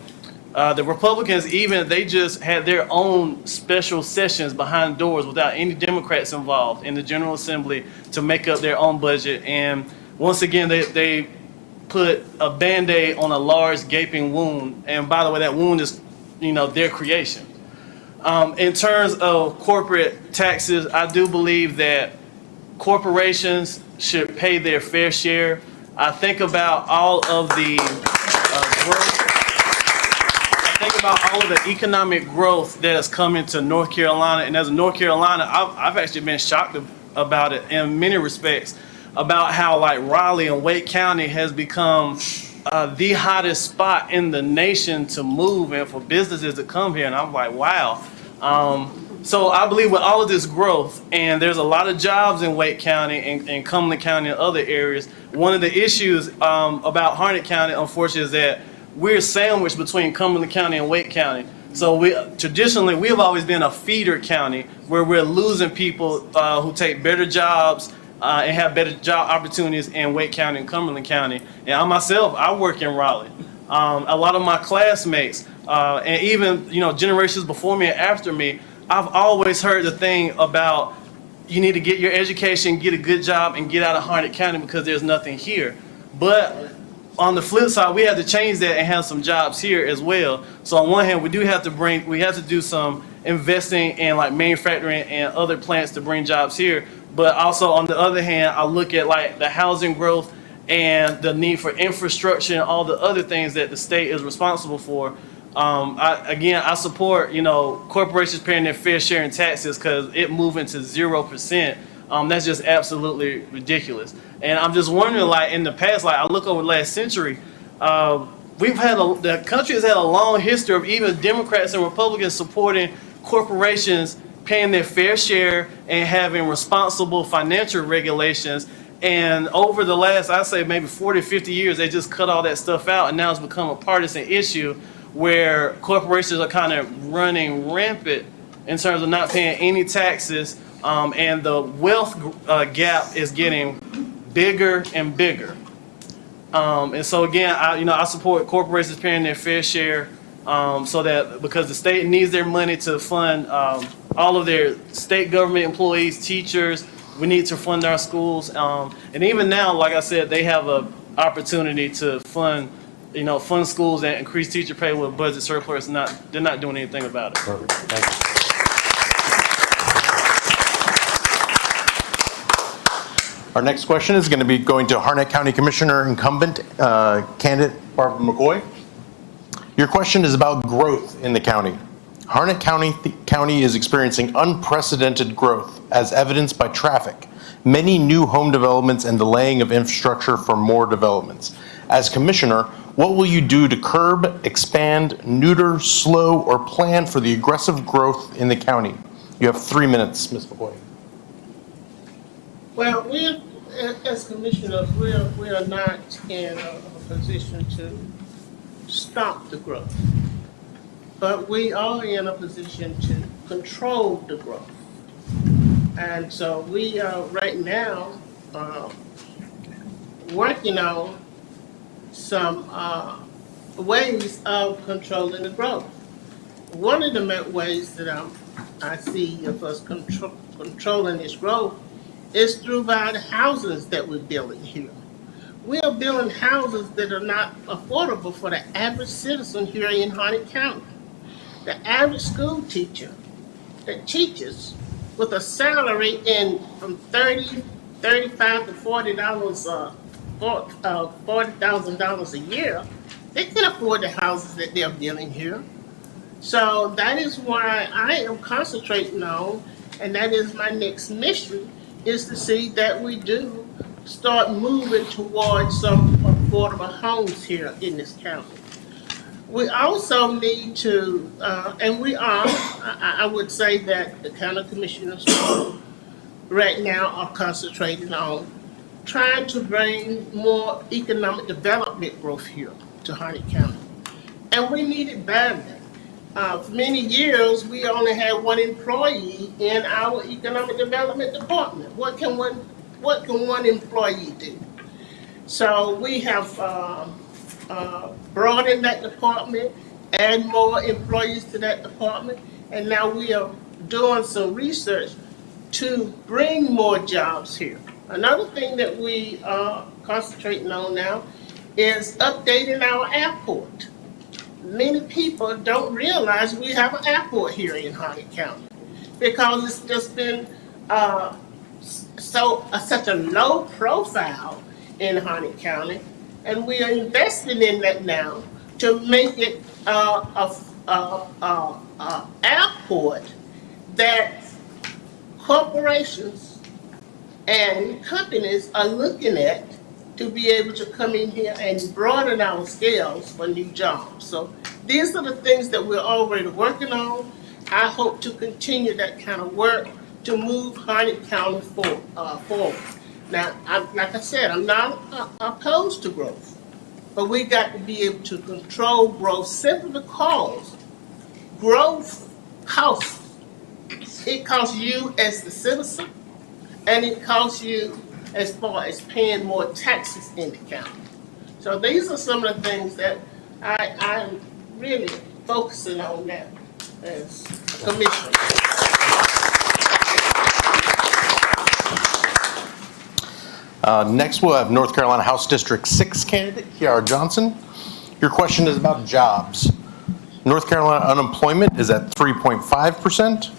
the Republicans they just had their own special sessions behind doors without any Democrats involved in the General Assembly to make up their own budget. And once again, they put a Band-Aid on a large gaping wound. And by the way, that wound is, their creation. In terms of corporate taxes, I do believe that corporations should pay their fair share. I think about all of the growth. I think about all of the economic growth that has come into North Carolina, and as a North Carolina, I've actually been shocked about it in many respects, about how like Raleigh and Wake County has become the hottest spot in the nation to move and for businesses to come here, and I'm like, wow. So I believe with all of this growth, and there's a lot of jobs in Wake County and Cumberland County and other areas, one of the issues about Harnett County, unfortunately, is that we're sandwiched between Cumberland County and Wake County. So we have always been a feeder county where we're losing people who take better jobs and have better job opportunities in Wake County and Cumberland County. And I myself, I work in Raleigh. A lot of my classmates and even generations before me and after me, I've always heard the thing about you need to get your education, get a good job, and get out of Harnett County because there's nothing here. But on the flip side, we have to change that and have some jobs here as well. So on one hand, we have to do some investing in like manufacturing and other plants to bring jobs here. But also on the other hand, I look at like the housing growth and the need for infrastructure and all the other things that the state is responsible for. I support corporations paying their fair share in taxes because it moving to 0%. That's just absolutely ridiculous. And I'm just wondering, like in the past, like I look over the last century, the country has had a long history of even Democrats and Republicans supporting corporations paying their fair share and having responsible financial regulations. And over the last, I'd say maybe 40, 50 years, they just cut all that stuff out, and now it's become a partisan issue where corporations are kind of running rampant in terms of not paying any taxes, and the wealth gap is getting bigger and bigger. And so again, I support corporations paying their fair share, so that because the state needs their money to fund all of their state government employees, teachers. We need to fund our schools, and even now, like I said, they have an opportunity to fund schools and increase teacher pay with budget surplus. They're not doing anything about it. Perfect. Thank you. Our next question is going to be going to Harnett County Commissioner incumbent candidate Barbara McKoy. Your question is about growth in the county. Harnett County is experiencing unprecedented growth as evidenced by traffic, many new home developments, and the laying of infrastructure for more developments. As commissioner, what will you do to curb, expand, neuter, slow, or plan for the aggressive growth in the county? You have 3 minutes, Ms. McKoy. Well, as commissioners, we are not in a position to stop the growth, but we are in a position to control the growth. And so we are right now working on some ways of controlling the growth. One of the ways that I see of us controlling this growth is through by the houses that we're building here. We are building houses that are not affordable for the average citizen here in Harnett County. The average school teacher that teaches with a salary from $35,000 to $40,000 a year, they can afford the houses that they're building here. So that is why I am concentrating on, and that is my next mission, is to see that we do start moving towards some affordable homes here in this county. We also need to, and we are, I would say that the county commissioners right now are concentrating on trying to bring more economic development growth here to Harnett County. And we need it badly. For many years, we only had one employee in our economic development department. What can one employee do? So we have broadened that department, add more employees to that department, and now we are doing some research to bring more jobs here. Another thing that we are concentrating on now is updating our airport. many people don't realize we have an airport here in Harnett County because it's just been such a low profile in Harnett County, and we are investing in that now to make it a airport that corporations and companies are looking at to be able to come in here and broaden our scales for new jobs. So these are the things that we're already working on. I hope to continue that kind of work to move Harnett County forward. Now, like I said, I'm not opposed to growth, but we got to be able to control growth simply because growth costs. It costs you as the citizen, and it costs you as far as paying more taxes in the county. So these are some of the things that I'm really focusing on now as a commissioner. Next, we'll have North Carolina House District 6 candidate, Kiara Johnson. Your question is about jobs. North Carolina unemployment is at 3.5%.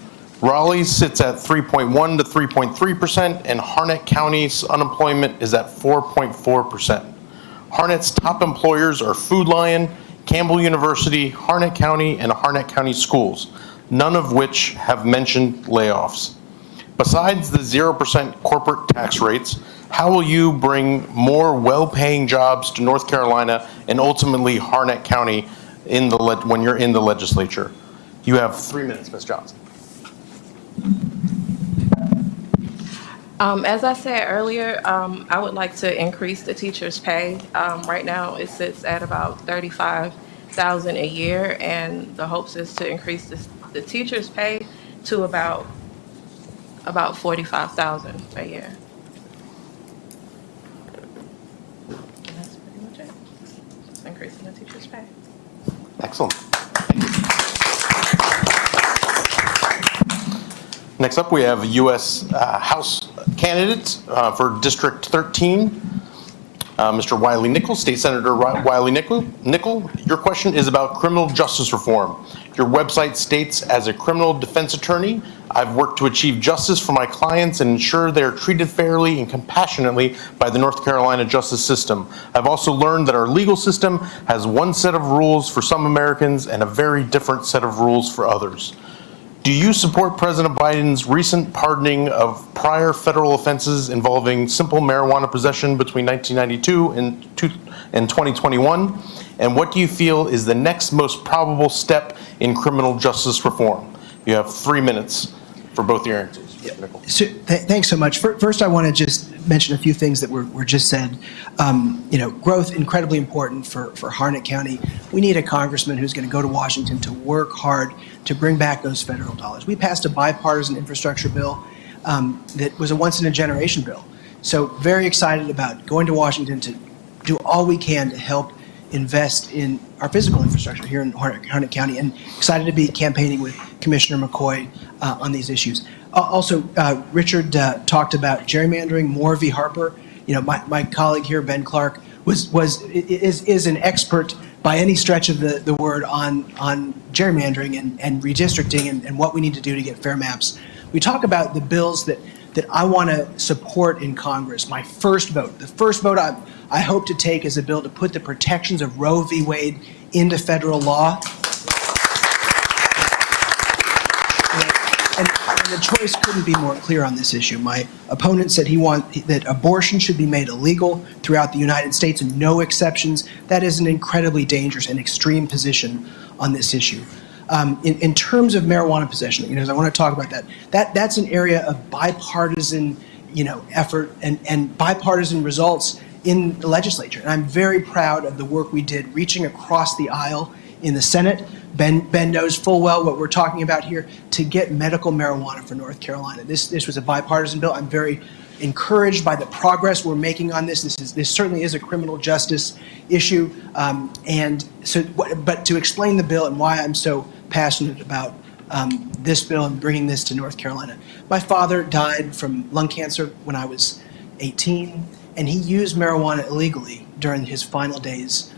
Raleigh sits at 3.1 to 3.3%, and Harnett County's unemployment is at 4.4%. Harnett's top employers are Food Lion, Campbell University, Harnett County, and Harnett County Schools, none of which have mentioned layoffs. Besides the 0% corporate tax rates, how will you bring more well-paying jobs to North Carolina and ultimately Harnett County when you're in the legislature? You have 3 minutes, Ms. Johnson. As I said earlier, I would like to increase the teachers' pay. Right now, it sits at about $35,000 a year, and the hopes is to increase the teachers' pay to about $45,000 a year. And that's pretty much it. Just increasing the teachers' pay. Excellent. Next up, we have U.S. House candidate for District 13, Mr. Wiley Nickel, State Senator Wiley Nickel. Your question is about criminal justice reform. Your website states, as a criminal defense attorney, I've worked to achieve justice for my clients and ensure they are treated fairly and compassionately by the North Carolina justice system. I've also learned that our legal system has one set of rules for some Americans and a very different set of rules for others. Do you support President Biden's recent pardoning of prior federal offenses involving simple marijuana possession between 1992 and 2021? And what do you feel is the next most probable step in criminal justice reform? You have 3 minutes for both your answers. So, thanks so much. First, I want to just mention a few things that were just said. Growth, incredibly important for Harnett County. We need a congressman who's going to go to Washington to work hard to bring back those federal dollars. We passed a bipartisan infrastructure bill that was a once-in-a-generation bill. So very excited about going to Washington to do all we can to help invest in our physical infrastructure here in Harnett County, and excited to be campaigning with Commissioner McKoy on these issues. Also, Richard talked about gerrymandering, Moore v. Harper. My colleague here, Ben Clark, is an expert by any stretch of the word on gerrymandering and redistricting and what we need to do to get fair maps. We talk about the bills that I want to support in Congress. My first vote, the first vote I hope to take is a bill to put the protections of Roe v. Wade into federal law. And the choice couldn't be more clear on this issue. My opponent said that abortion should be made illegal throughout the United States and no exceptions. That is an incredibly dangerous and extreme position on this issue. In terms of marijuana possession, I want to talk about that's an area of bipartisan, effort and bipartisan results in the legislature. And I'm very proud of the work we did reaching across the aisle in the Senate. Ben knows full well what we're talking about here, to get medical marijuana for North Carolina. This was a bipartisan bill. I'm very encouraged by the progress we're making on this. This certainly is a criminal justice issue. But to explain the bill and why I'm so passionate about this bill and bringing this to North Carolina. My father died from lung cancer when I was 18, and he used marijuana illegally during his final days,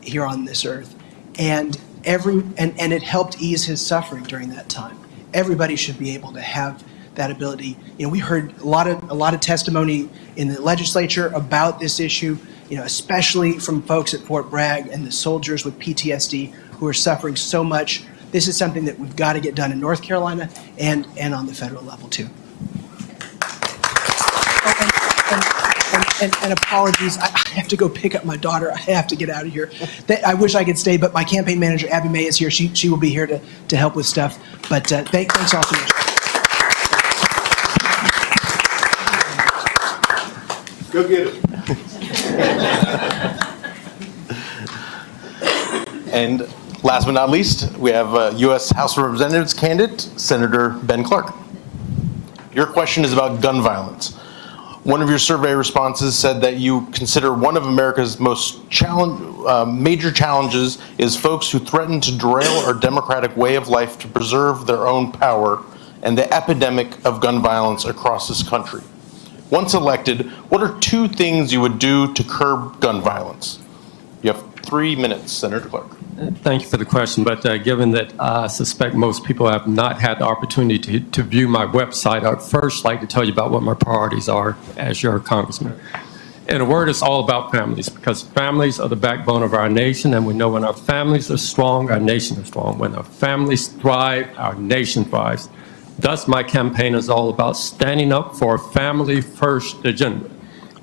here on this earth. and it helped ease his suffering during that time. Everybody should be able to have that ability. We heard a lot of testimony in the legislature about this issue, especially from folks at Fort Bragg and the soldiers with PTSD who are suffering so much. This is something that we've got to get done in North Carolina and on the federal level too. And apologies, I have to go pick up my daughter. I have to get out of here. I wish I could stay, but my campaign manager, Abby May, is here. She will be here to help with stuff. But thanks all so much. Go get it. And last but not least, we have U.S. House of Representatives candidate, Senator Ben Clark. Your question is about gun violence. One of your survey responses said that you consider one of America's most major challenges is folks who threaten to derail our democratic way of life to preserve their own power and the epidemic of gun violence across this country. Once elected, what are 2 things you would do to curb gun violence? You have 3 minutes, Senator Clark. Thank you for the question, but given that I suspect most people have not had the opportunity to view my website, I'd first like to tell you about what my priorities are as your congressman. In a word, it's all about families, because families are the backbone of our nation, and we know when our families are strong, our nation is strong. When our families thrive, our nation thrives. Thus, my campaign is all about standing up for a family-first agenda.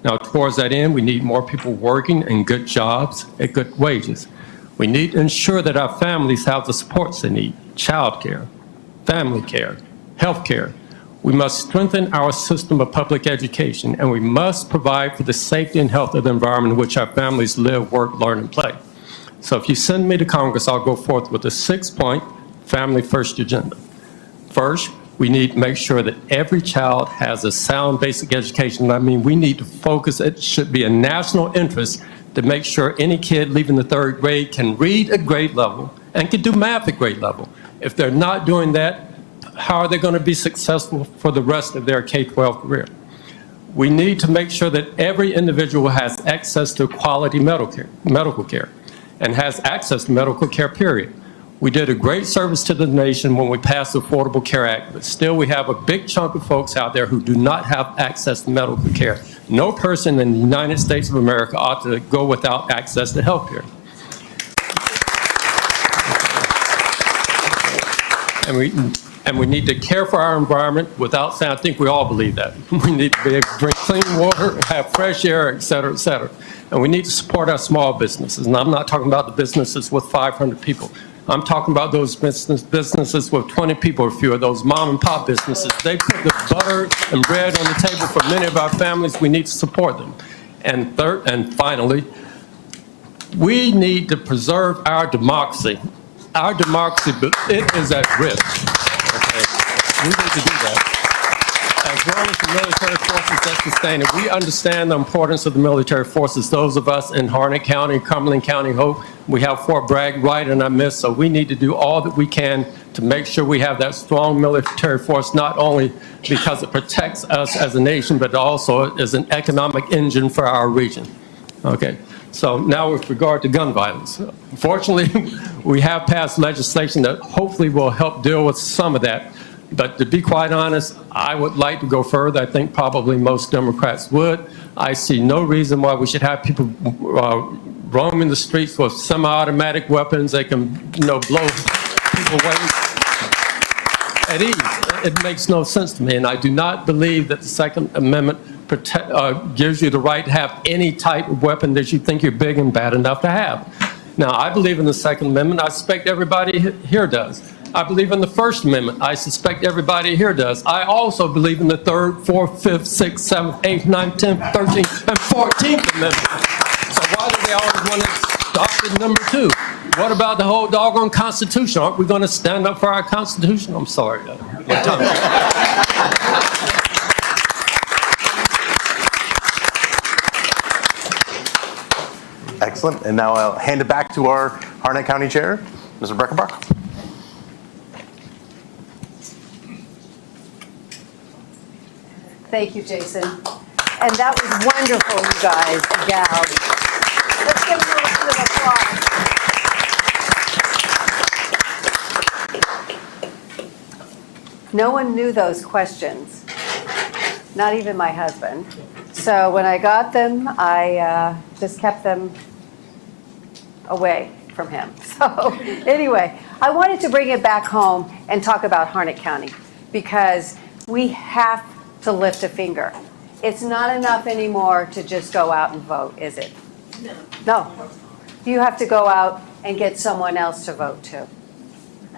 Now, towards that end, we need more people working in good jobs at good wages. We need to ensure that our families have the supports they need: child care, family care, health care. We must strengthen our system of public education, and we must provide for the safety and health of the environment in which our families live, work, learn, and play. So if you send me to Congress, I'll go forth with a 6-point family-first agenda. First, we need to make sure that every child has a sound basic education. I mean, we need to focus, it should be a national interest to make sure any kid leaving the 3rd grade can read at grade level and can do math at grade level. If they're not doing that, how are they going to be successful for the rest of their K-12 career? We need to make sure that every individual has access to quality medical care and has access to medical care, period. We did a great service to the nation when we passed the Affordable Care Act, but still we have a big chunk of folks out there who do not have access to medical care. No person in the United States of America ought to go without access to health care. And we need to care for our environment without saying, I think we all believe that. We need to be able to drink clean water, have fresh air, et cetera, et cetera. And we need to support our small businesses. And I'm not talking about the businesses with 500 people. I'm talking about those businesses with 20 people or fewer, those mom and pop businesses. They put the butter and bread on the table for many of our families. We need to support them. And third, and finally, we need to preserve our democracy. Our democracy, it is at risk. Okay? We need to do that. As well as the military forces that sustain it. We understand the importance of the military forces. Those of us in Harnett County, Cumberland County, Hope, we have Fort Bragg right in our midst, so we need to do all that we can to make sure we have that strong military force, not only because it protects us as a nation, but also as an economic engine for our region. Okay, so now with regard to gun violence. Fortunately, we have passed legislation that hopefully will help deal with some of that. But to be quite honest, I would like to go further. I think probably most Democrats would. I see no reason why we should have people roaming the streets with semi-automatic weapons. They can, blow people away at ease. It makes no sense to me. And I do not believe that the Second Amendment gives you the right to have any type of weapon that you think you're big and bad enough to have. Now, I believe in the Second Amendment. I suspect everybody here does. I believe in the First Amendment. I suspect everybody here does. I also believe in the 3rd, 4th, 5th, 6th, 7th, 8th, 9th, 10th, 13th, and 14th Amendment. So why do they always want to stop at number 2? What about the whole doggone Constitution? Aren't we going to stand up for our Constitution? I'm sorry. My time. Excellent. And now I'll hand it back to our Harnett County Chair, Mr. Breckenbach. Thank you, Jason. And that was wonderful, you guys, gals. Let's give them a little bit of applause. No one knew those questions, not even my husband. So when I got them, I just kept them away from him. So anyway, I wanted to bring it back home and talk about Harnett County because we have to lift a finger. It's not enough anymore to just go out and vote, is it? No. You have to go out and get someone else to vote too.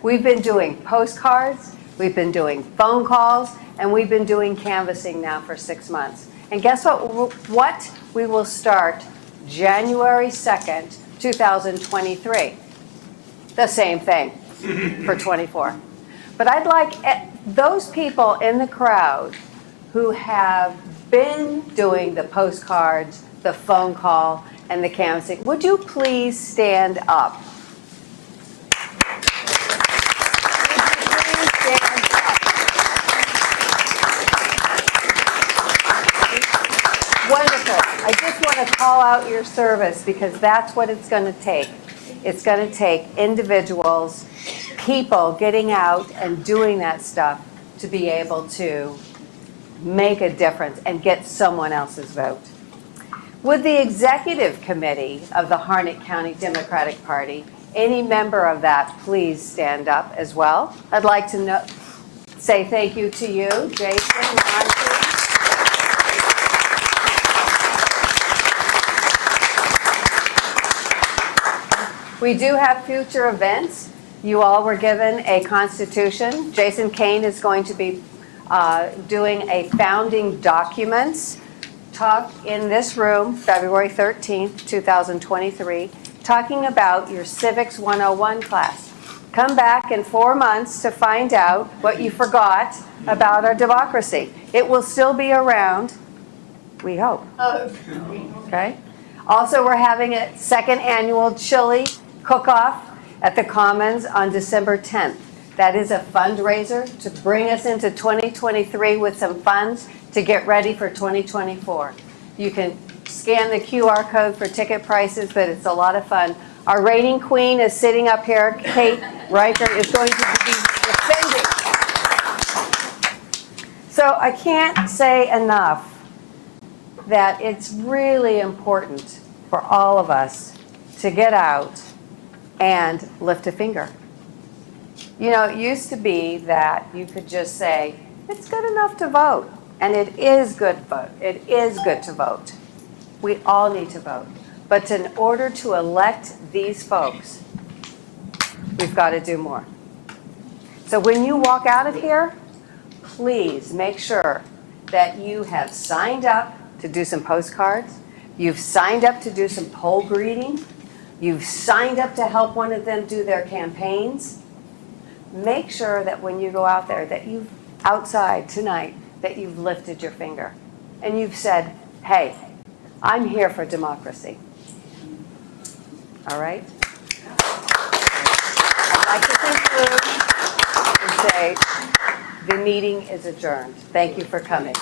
We've been doing postcards, we've been doing phone calls, and we've been doing canvassing now for 6 months. And guess what? We will start January 2nd, 2023. The same thing for 24. But I'd like those people in the crowd who have been doing the postcards, the phone call, and the canvassing, would you please stand up? Wonderful. I just want to call out your service because that's what it's going to take. It's going to take individuals, people getting out and doing that stuff to be able to make a difference and get someone else's vote. Would the executive committee of the Harnett County Democratic Party, any member of that, please stand up as well? I'd like to say thank you to you, Jason, Monty. We do have future events. You all were given a constitution. Jason Kane is going to be doing a founding documents talk in this room, February 13th, 2023, talking about your Civics 101 class. Come back in 4 months to find out what you forgot about our democracy. It will still be around, we hope. Okay? Also, we're having a second annual chili cook-off at the Commons on December 10th. That is a fundraiser to bring us into 2023 with some funds to get ready for 2024. You can scan the QR code for ticket prices, but it's a lot of fun. Our reigning queen is sitting up here. Kate Riker is going to be defending. So I can't say enough that it's really important for all of us to get out and lift a finger. You know, it used to be that you could just say, it's good enough to vote. And it is good vote. It is good to vote. We all need to vote. But in order to elect these folks, we've got to do more. So when you walk out of here, please make sure that you have signed up to do some postcards. You've signed up to do some poll greeting. You've signed up to help one of them do their campaigns. Make sure that when you go out there, that you've outside tonight, that you've lifted your finger and you've said, hey, I'm here for democracy. All right? I'd like to conclude and say the meeting is adjourned. Thank you for coming.